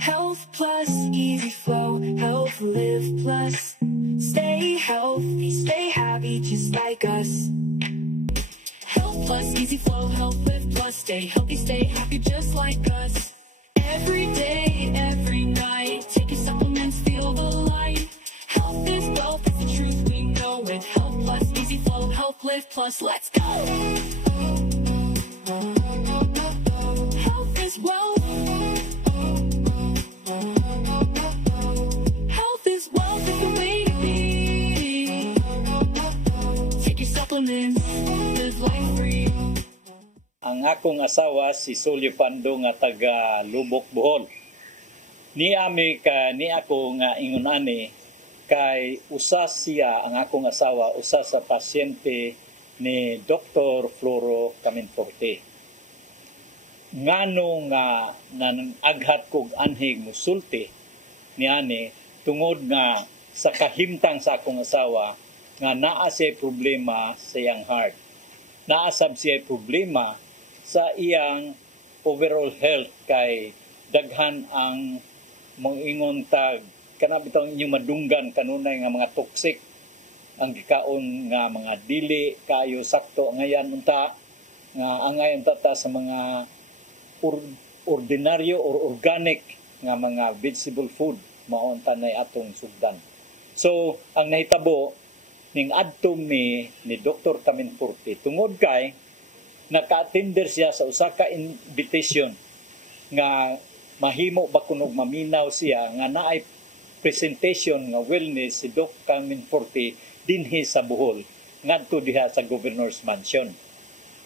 Health Plus, easy flow, Health Live Plus. Stay healthy, stay happy, just like us. Health Plus, easy flow, Health Live Plus. Stay healthy, stay happy, just like us. Every day, every night, take your supplements, feel the light. Health is wealth, it's the truth, we know it. Health Plus, easy flow, Health Live Plus, let's go. Health is wealth. Health is wealth, it's the way to be. Take your supplements, live life free. Ang akong asawa si Solio Pando nga taga Lubok, Bohol. Ni ako nga ingon ani kay usa siya ang akong asawa usa sa pasyente ni Dr. Floro Caminforte. Ngano nga nanaghat kog anhig musulti niani tungod nga sa kahimtang sa akong asawa nga naa siya problema sa iyang heart. Naa sab siya problema sa iyang overall health kay daghan ang mangingon tag kana bitong inyong madunggan kanunay nga mga toxic ang gikaon nga mga dili kayo sakto ngayon unta nga angay tata sa mga ordinaryo or organic nga mga vegetable food maon tanay atong sugdan. So ang nahitabo ning adto ni Dr. Caminforte tungod kay naka-attender siya sa usa ka invitation nga mahimo ba kunog maminaw siya nga naay presentation nga wellness si Doc Caminforte dinhi sa Bohol ngadto diha sa Governor's Mansion.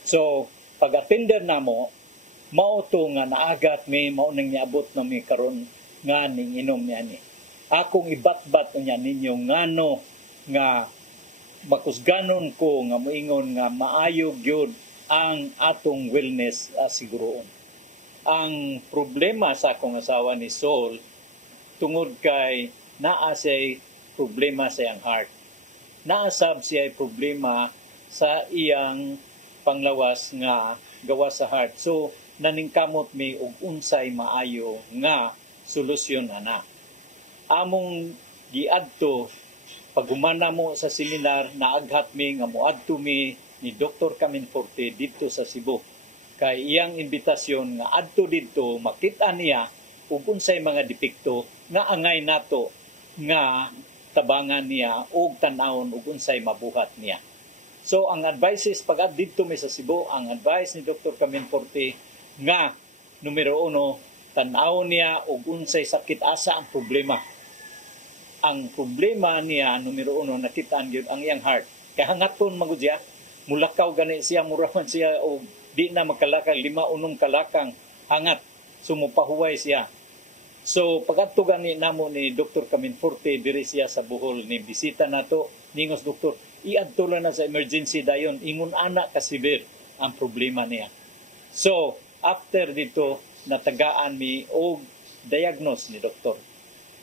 So pag-attender namo mao to nga naagat may mao nang niabot na mi karon nga ning inom niya ni. Akong ibatbat niya ninyo ngano nga makusganon ko nga moingon nga maayo gyud ang atong wellness asiguroon. Ang problema sa akong asawa ni Sol tungod kay naa siya problema sa iyang heart. Naasab siya problema sa iyang panglawas nga gawa sa heart. So naningkamot mi og unsay maayo nga solusyon ana. Among giadto pag humana mo sa seminar, naaghat mi nga moadto mi ni Dr. Caminforte dito sa Cebu. Kay iyang imbitasyon nga adto dito makita niya ug unsay mga depekto nga angay nato nga tabangan niya ug tan-awon ug unsay mabuhat niya. So ang advices pag dito mi sa Cebu, ang advice ni Dr. Caminforte nga numero 1 tan-awon niya ug unsay sakit asa ang problema. Ang problema niya, numero 1, nakitaan yun ang iyang heart. Kaya hangaton magud siya, mulakaw gani siya, muraman siya, o di na magkalakang, 5 kalakang hangat. Sumupahuway siya. So, pagkadto gani namo ni Dr. Caminforte, diri siya sa Bohol, ni bisita nato, ningos doktor, iadto lang na sa emergency dayon, ingon anak kasibir ang problema niya. So, after dito, natagaan mi og diagnose ni doktor.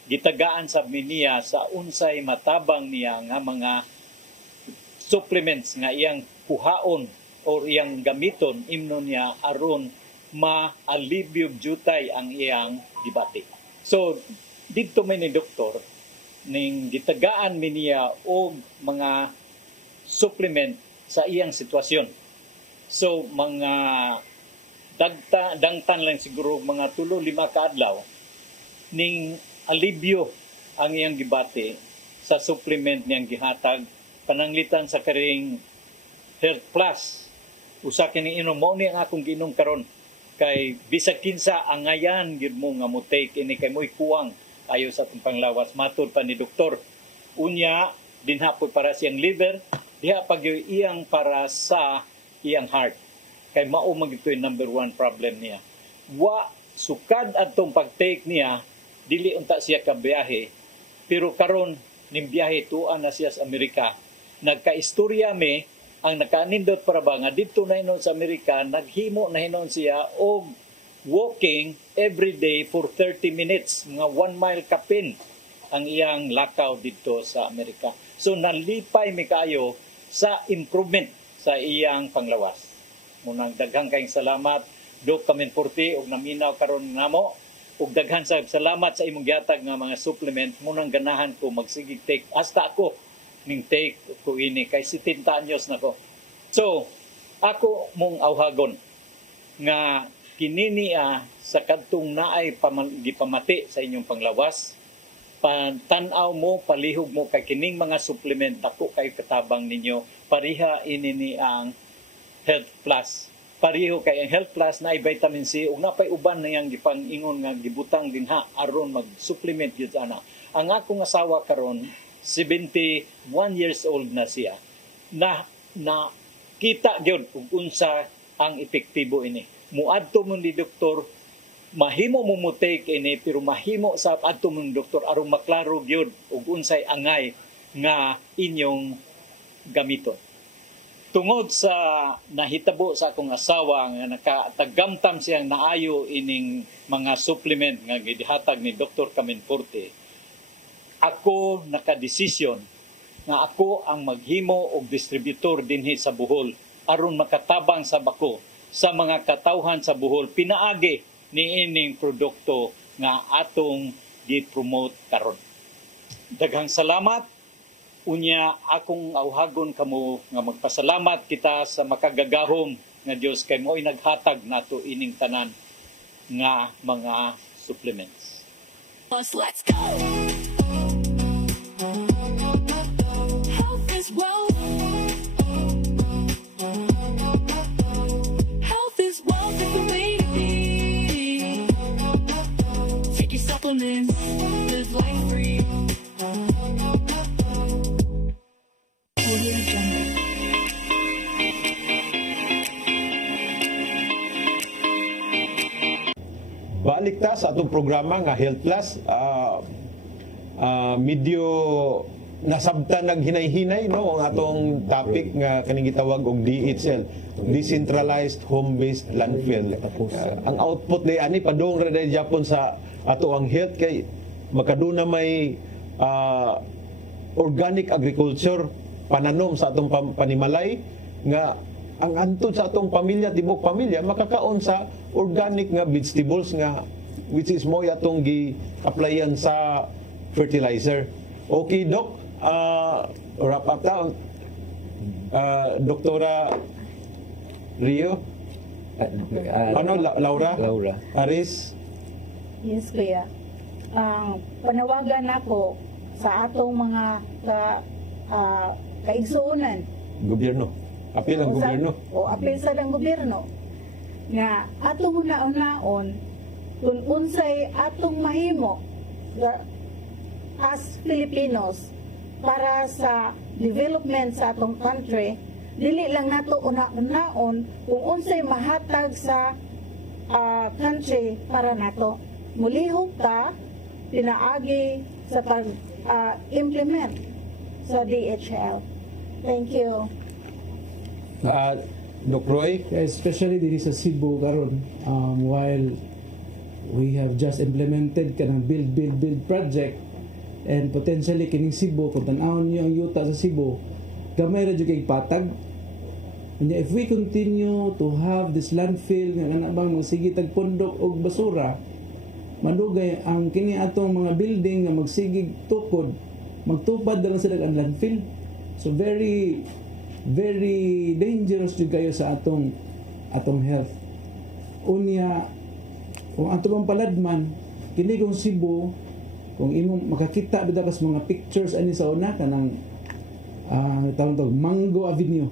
Gitagaan sa niya sa unsay matabang niya nga mga supplements nga iyang kuhaon or iyang gamiton imnon niya aron ma-alibyo jutay ang iyang gibati. So dito may ni doktor ning gitagaan mi niya og mga supplement sa iyang sitwasyon. So mga dangtan lang siguro mga 3-5 ka adlaw ning alibyo ang iyang gibati sa supplement niyang gihatag pananglitan sa karing Health Plus. Usa kini inom mo ni ang akong giinom karon kay bisag kinsa angayan gyud mo nga mo take ini kay mo'y kuwang ayo sa atong panglawas matud pa ni doktor. Unya dinha po para siyang liver, diha pag iyang para sa iyang heart. Kay mao magitoy number 1 problem niya. Wa sukad atong pag-take niya dili unta siya ka biyahe pero karon ning biyahe tuan na siya sa Amerika. Nagkaistorya mi ang nakanindot para ba nga dito na hinon sa Amerika naghimo na hinon siya og walking every day for 30 minutes mga 1 mile kapin ang iyang lakaw dito sa Amerika. So nalipay mi kayo sa improvement sa iyang panglawas. Munang daghang kayong salamat Doc Caminforte og naminaw karon namo. Ug daghan sa salamat sa imong gihatag nga mga supplement munang ganahan ko magsigig take hasta ako ning take ko ini kay 70 anyos na ko. So ako mong awhagon nga kini niya sa kadtong naay gipamati sa inyong panglawas tan-aw mo palihog mo kay kining mga supplement ako kay katabang ninyo pariha ini ni ang Health Plus. Pareho kay ang Health Plus na vitamin C ug napay uban na yang gipang-ingon nga gibutang dinha aron mag-supplement gyud ana. Ang akong asawa karon 71 years old na siya. Na kita gyud ug unsa ang epektibo ini. Muadto mo ni doktor mahimo mo mo take ini pero mahimo sa adto mo ni doktor aron maklaro gyud ug unsay angay nga inyong gamiton. Tungod sa nahitabo sa akong asawa nga nakatagamtam siyang naayo ining mga supplement nga gihatag ni Dr. Caminforte, ako nakadesisyon nga ako ang maghimo og distributor dinhi sa Bohol aron makatabang sa bako sa mga katawhan sa Bohol pinaagi ni ining produkto nga atong gi-promote karon. Daghang salamat Unya akong auhagon kamo nga magpasalamat kita sa makagagahom nga Dios kay mo'y naghatag nato ining tanan nga mga supplements. Let's go. Health is wealth. Health is wealth if you're waiting. Take your supplements, live life free. Balik ta sa atong programa nga Health Plus. Medyo nasabtan naghinay-hinay no ang atong topic nga kaning gitawag og DHL, decentralized home-based landfill. Ang output ni ani padung ra dai Japon sa ato ang health kay makaduna may organic agriculture, pananom sa atong panimalay nga ang antod sa atong pamilya, tibok pamilya makakaon sa organic nga vegetables nga which is mo atong gi-applyan sa fertilizer. Okay, Doc. Wrap up ta. Doktora Rio. Laura? Aris? Yes, kuya. Ang panawagan ako sa atong mga kaigsuunan. Gobyerno. Apil ang gobyerno. Apil sa lang gobyerno. Nga atong una-unaon kung unsay atong mahimo as Filipinos para sa development sa atong country, dili lang nato una-unaon kung unsay mahatag sa country para nato. Mulihok ta pinaagi sa pag-implement sa DHL. Thank you. Doc Roy? Especially diri sa Cebu karon, while we have just implemented kanang build project, and potentially kining Cebu kung tan-awon niyo ang yuta sa Cebu, gamay ra jud kay patag. And if we continue to have this landfill nga ana bang magsigitag pondok og basura, manugay ang kini atong mga building nga magsigig tukod, magtupad na lang sila ang landfill. So very dangerous jud kayo sa atong health. Unya kung ato bang paladman kini kung Cebu, kung imong makakita bitaw kas mga pictures ani sa una kanang tawag Mango Avenue.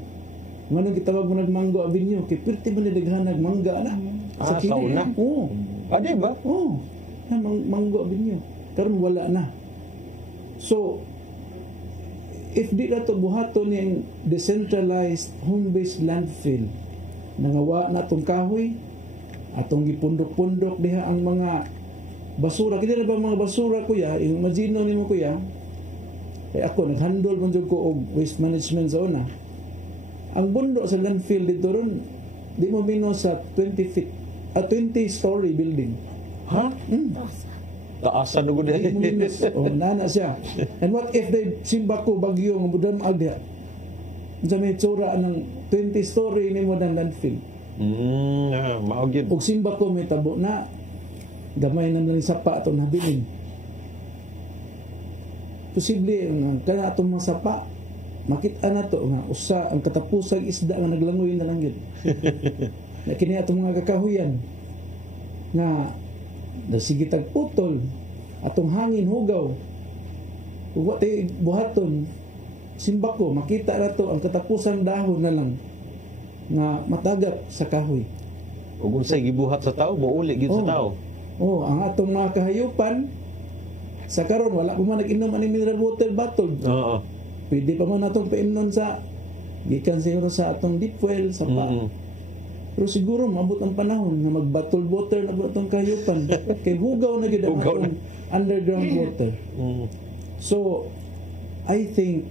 Ngano gitawag mo nag Mango Avenue kay perti man daghanag mangga na sa una. Oo. Di ba? Oo. Mango Avenue. Karon wala na. So if di na to buhaton yung decentralized home-based landfill, nangawa na itong kahoy, atong gipundok-pundok diha ang mga basura. Kaya na ba mga basura, kuya? Imagino ni mo, kuya? Kaya ako, nag-handle mo ko og waste management sa una. Ang bundok sa landfill dito ron, di mo mino sa 20-story building. Ha? Taasan ko din. Nana siya. And what if they simba ko bagyo ng budang agya? Sa may tsura ng 20-story ni mo ng landfill. Maugid. Pag simba ko may tabo na, gamay na lang sapa itong nabilin. Posible, kana itong mga sapa, makita na to nga usa ang katapusang isda nga naglangoy na lang yun. Na kini itong mga kakahuyan nga sige tagputol atong hangin hugaw ug wa tay buhaton simba ko makita na to ang katapusang dahon na lang nga matagat sa kahoy ug unsay gibuhat sa tao mouli gyud sa tao. Ang atong mga kahayupan sa karon wala pa man nag-inom ani mineral water bottle. Pwede pa man natong painom sa gikan siguro sa atong deep well sa Pero siguro mabot ang panahon nga mag-bottled water na ba itong kahayupan. Kay hugaw na gid ang atong underground water. So, I think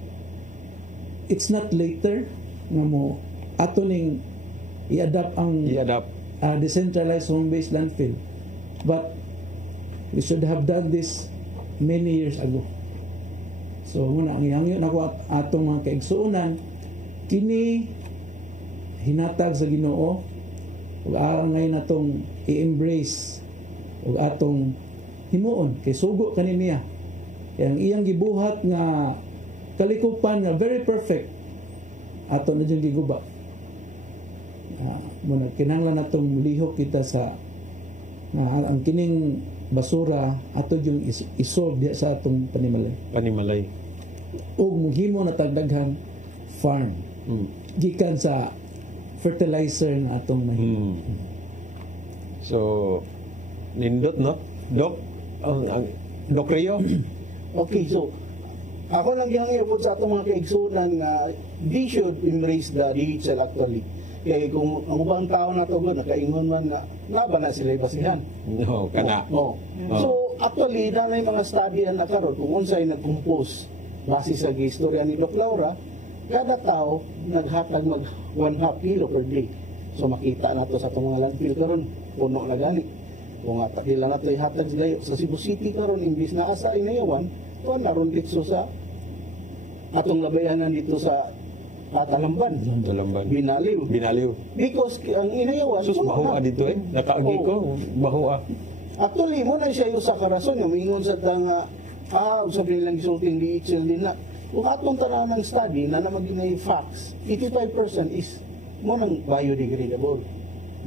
it's not later nga mo ato ning i-adapt ang decentralized home-based landfill. But we should have done this many years ago. So, muna, ang ihangyon ako atong mga kaigsuunan, kini hinatag sa Ginoo ug angay natong i-embrace ug atong himuon kay sugo kaniniya. Kaya ang iyang gibuhat nga kalikupan nga very perfect ato na dyan giguba. Muna kinahanglan natong lihok kita sa ang kining basura ato yung isolve diya sa atong panimalay. O muhimo na tagdaghang farm. Gikan sa fertilizer na atong mahimo. So, nindot, no? Dok? Dok Rio? Okay, so ako lang gihangyo sa atong mga kaigsunan nga they should embrace the DHL actually. Kaya kung ang ubang tao na to nakaingon man nga naba na sila basihan. No, kana. So actually na mga study na karon kung unsay nag-compose base sa istorya ni Doc Laura, kada tao naghatag mag 1/2 kilo per day. So makita na to sa itong mga landfill karon puno na gani. Kung ilan na ito ihatag sa Cebu City karon imbis na asa inayawan, ito naroon dito sa atong labayanan dito sa Talamban. Binaliw. Because ang inayawan, sus, bahua dito nakaagi ko, bahua. Actually, mo na siya yung sa karason, yung mingon sa tanga, sabi nilang isulting DHL din na, kung atong tanaw ng study, na naman ginay facts, 85% is mo nang biodegradable.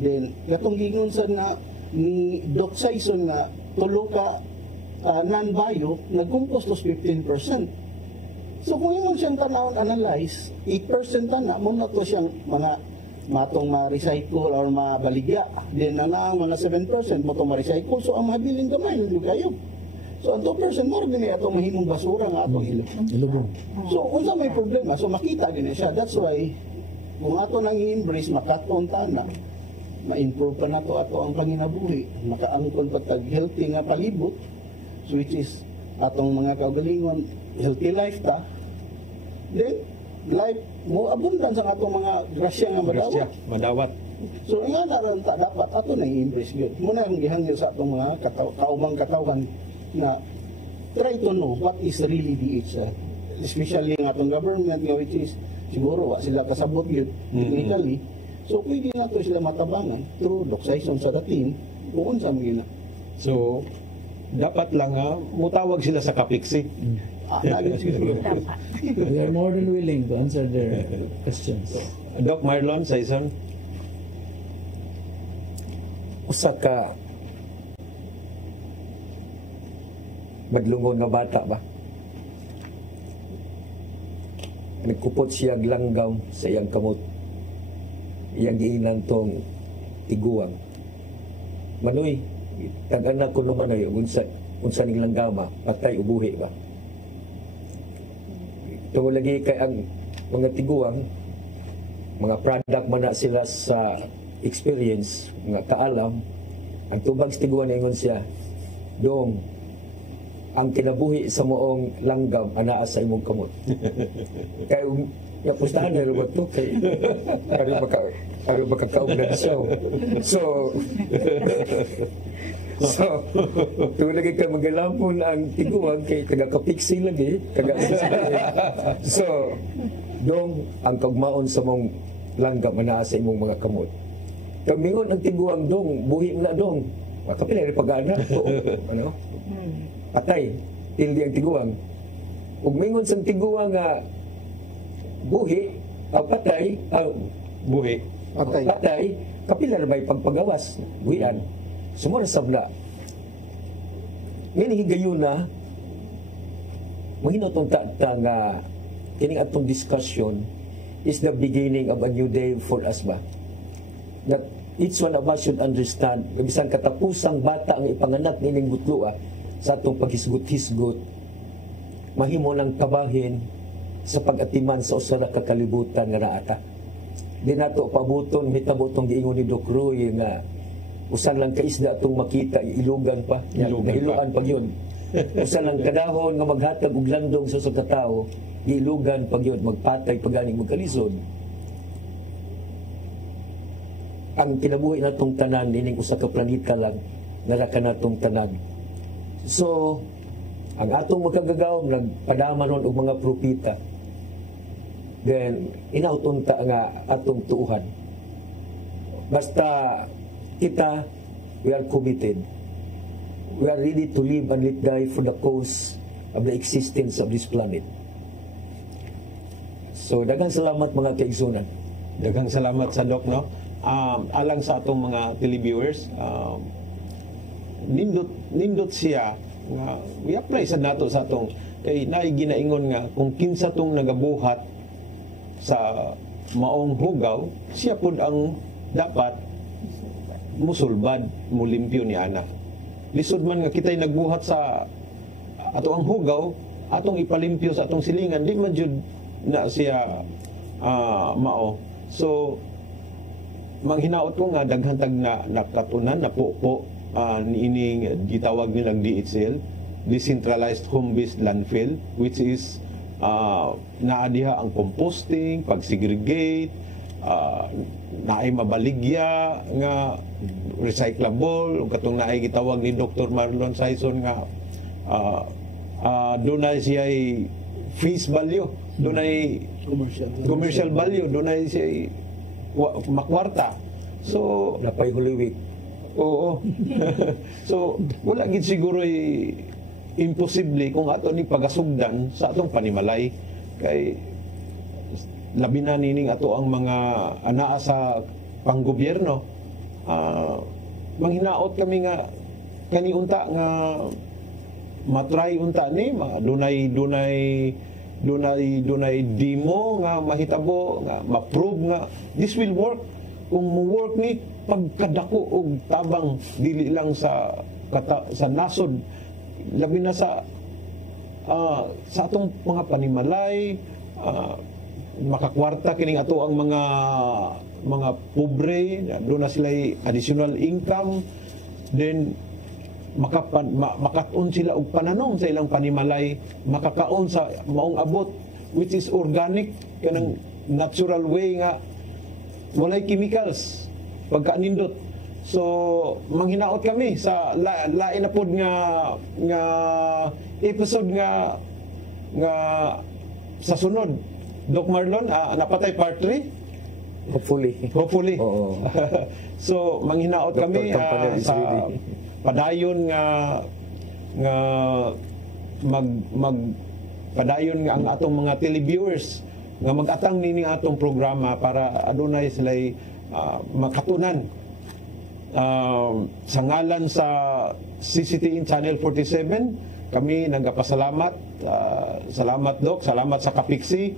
Then, katong gingon sa na, ni Doc Saison na tulo ka non-bio, nag-compost 15%. So kung yung siyang tanawon analyze, 8% na mo na to siyang mga matong ma-recycle or mabaligya. Then na mga 7% mo to ma-recycle. So ang mabiling gamay nyo kayo. So ang 2% mo rin itong mahimong basura nga atong ilubong. So kung may problema, so makita din siya. That's why kung ato nang i-embrace, makatonta na, ma-improve pa na to ato ang panginabuhi. Makaangkon pagtag healthy nga palibot, which is atong mga kaugalingon, healthy life ta. Then, life mo abundant sa atong mga grasya nga madawat. So, nga naran ta dapat ato na i-embrace yun. Muna ang gihangyo sa atong mga kaubang katawan na try to know what is really DHL. Especially ang atong government, which is siguro wa sila kasabot yun technically. So, pwede na to sila matabangan through Doc Saison sa dating kung sa mga. So, dapat lang mutawag sila sa kapiksi. We are more than willing to answer their questions. Doc Marlon Saison, usa ka madlungon nga bata ba? Nagkupot siya langgam sa iyang kamot. Iyang giinan tong tiguang. Manoy, tag-anak ko naman ay unsa ning langgama, patay ubuhi ba? Tungo lagi kay ang mga tiguang, mga product man na sila sa experience, mga kaalam, ang tubag sa tiguan ingon siya, dong, ang kinabuhi sa moong langgam, anaa sa imong kamot. Kaya napustahan na rin ito kay ari makakaugnan siya. So tulagi ka magalampon ang tiguan kay taga-kapiksi lagi. So dong, ang kagmaon sa mong langgam, anaa sa imong mga kamot. Kamingon ang tiguang dong, buhi na dong. Makapila rin pag-anak. Ano? Patay, hindi ang tiguang. Ug mingon sang tiguang nga buhi, patay, buhi, patay, kapila na may pagpagawas, buhian. Sumura sabla. Ngayon higayon na, mahina itong nga kining atong discussion is the beginning of a new day for us ba? That each one of us should understand, bisang katapusang bata ang ipanganak nining butlua sa atong paghisgot-hisgot, mahimo ng kabahin sa pag-atiman sa usa ka kalibutan nga naata. Di nato pabuton hitabo tong giingon ni Doc Roy nga usan lang kaisda atong makita ilugan pa, ilugan pag yun. Usan lang kadahon nga maghatag og landong sa usa ka tawo, ilugan pag yun, magpatay pagani magkalisod. Ang kinabuhi natong tanan ining usa ka planeta lang naraka natong tanan. So, ang atong magkagagawom nagpadama ron og mga propita. Then inautunta nga atong tuuhan. Basta kita, we are committed. We are ready to live and let die for the cause of the existence of this planet. So daghang salamat mga kaigsunan. Daghang salamat sa Doc, no? Alang sa atong mga televiewers, nindot siya nga i-apply sa nato sa atong kay naay ginaingon nga kung kinsa tong nagabuhat sa maong hugaw, siya pud ang dapat musulbad, mulimpyo ni ana. Lisod man nga kitay nagbuhat sa ato ang hugaw, atong ipalimpyo sa atong silingan, di man jud na siya mao. So manghinaot ko nga daghantag na nakatunan na po niining gitawag nilang DHL, Decentralized Home-Based Landfill, which is naadiha ang composting, pag-segregate, naay mabaligya nga recyclable, ug katong naay gitawag ni Dr. Marlon Saison nga dunay siya'y face value, dunay commercial value, dunay siya'y makwarta. So napay huliwik. Oo. So wala gid siguro imposible kung ato ni pagasugdan sa atong panimalay kay labi na nining ato ang mga anaa sa panggobyerno. Manghinaot kami nga kani unta nga matry unta ni dunay demo nga mahitabo nga ma-prove nga this will work. Kung mo-work ni pagkadako og tabang dili lang sa nasod, labi na sa atong mga panimalay, makakwarta kining ato ang mga pobre, doon na sila additional income, then makatun sila og pananom sa ilang panimalay, makakaon sa maong abot which is organic, kanang natural way nga walay chemicals pagkaanindot. So manghinaot kami sa lain na pod nga episode nga sa sunod. Doc Marlon, napatay part 3? Hopefully. Oo. So manghinaot kami sa padayon nga padayon nga ang atong mga televiewers nga mag-atang nini atong programa para adunay sila makatunan. Sa ngalan sa CCTN Channel 47, kami nagapasalamat. Salamat Doc, salamat sa Kapiksi,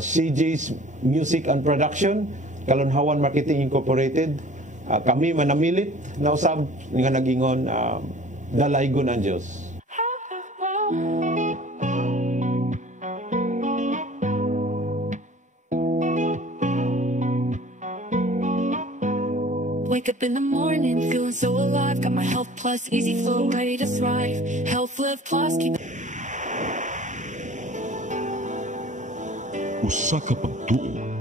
CJ's Music and Production, Kalonhawan Marketing Incorporated. Kami manamilit na usab nga nagingon dalaygon ang Dios. Wake up in the morning, feeling so alive. Got my Health Plus, Easy Flow, ready to thrive. Health Live Plus, keep... Usa ka pagtuo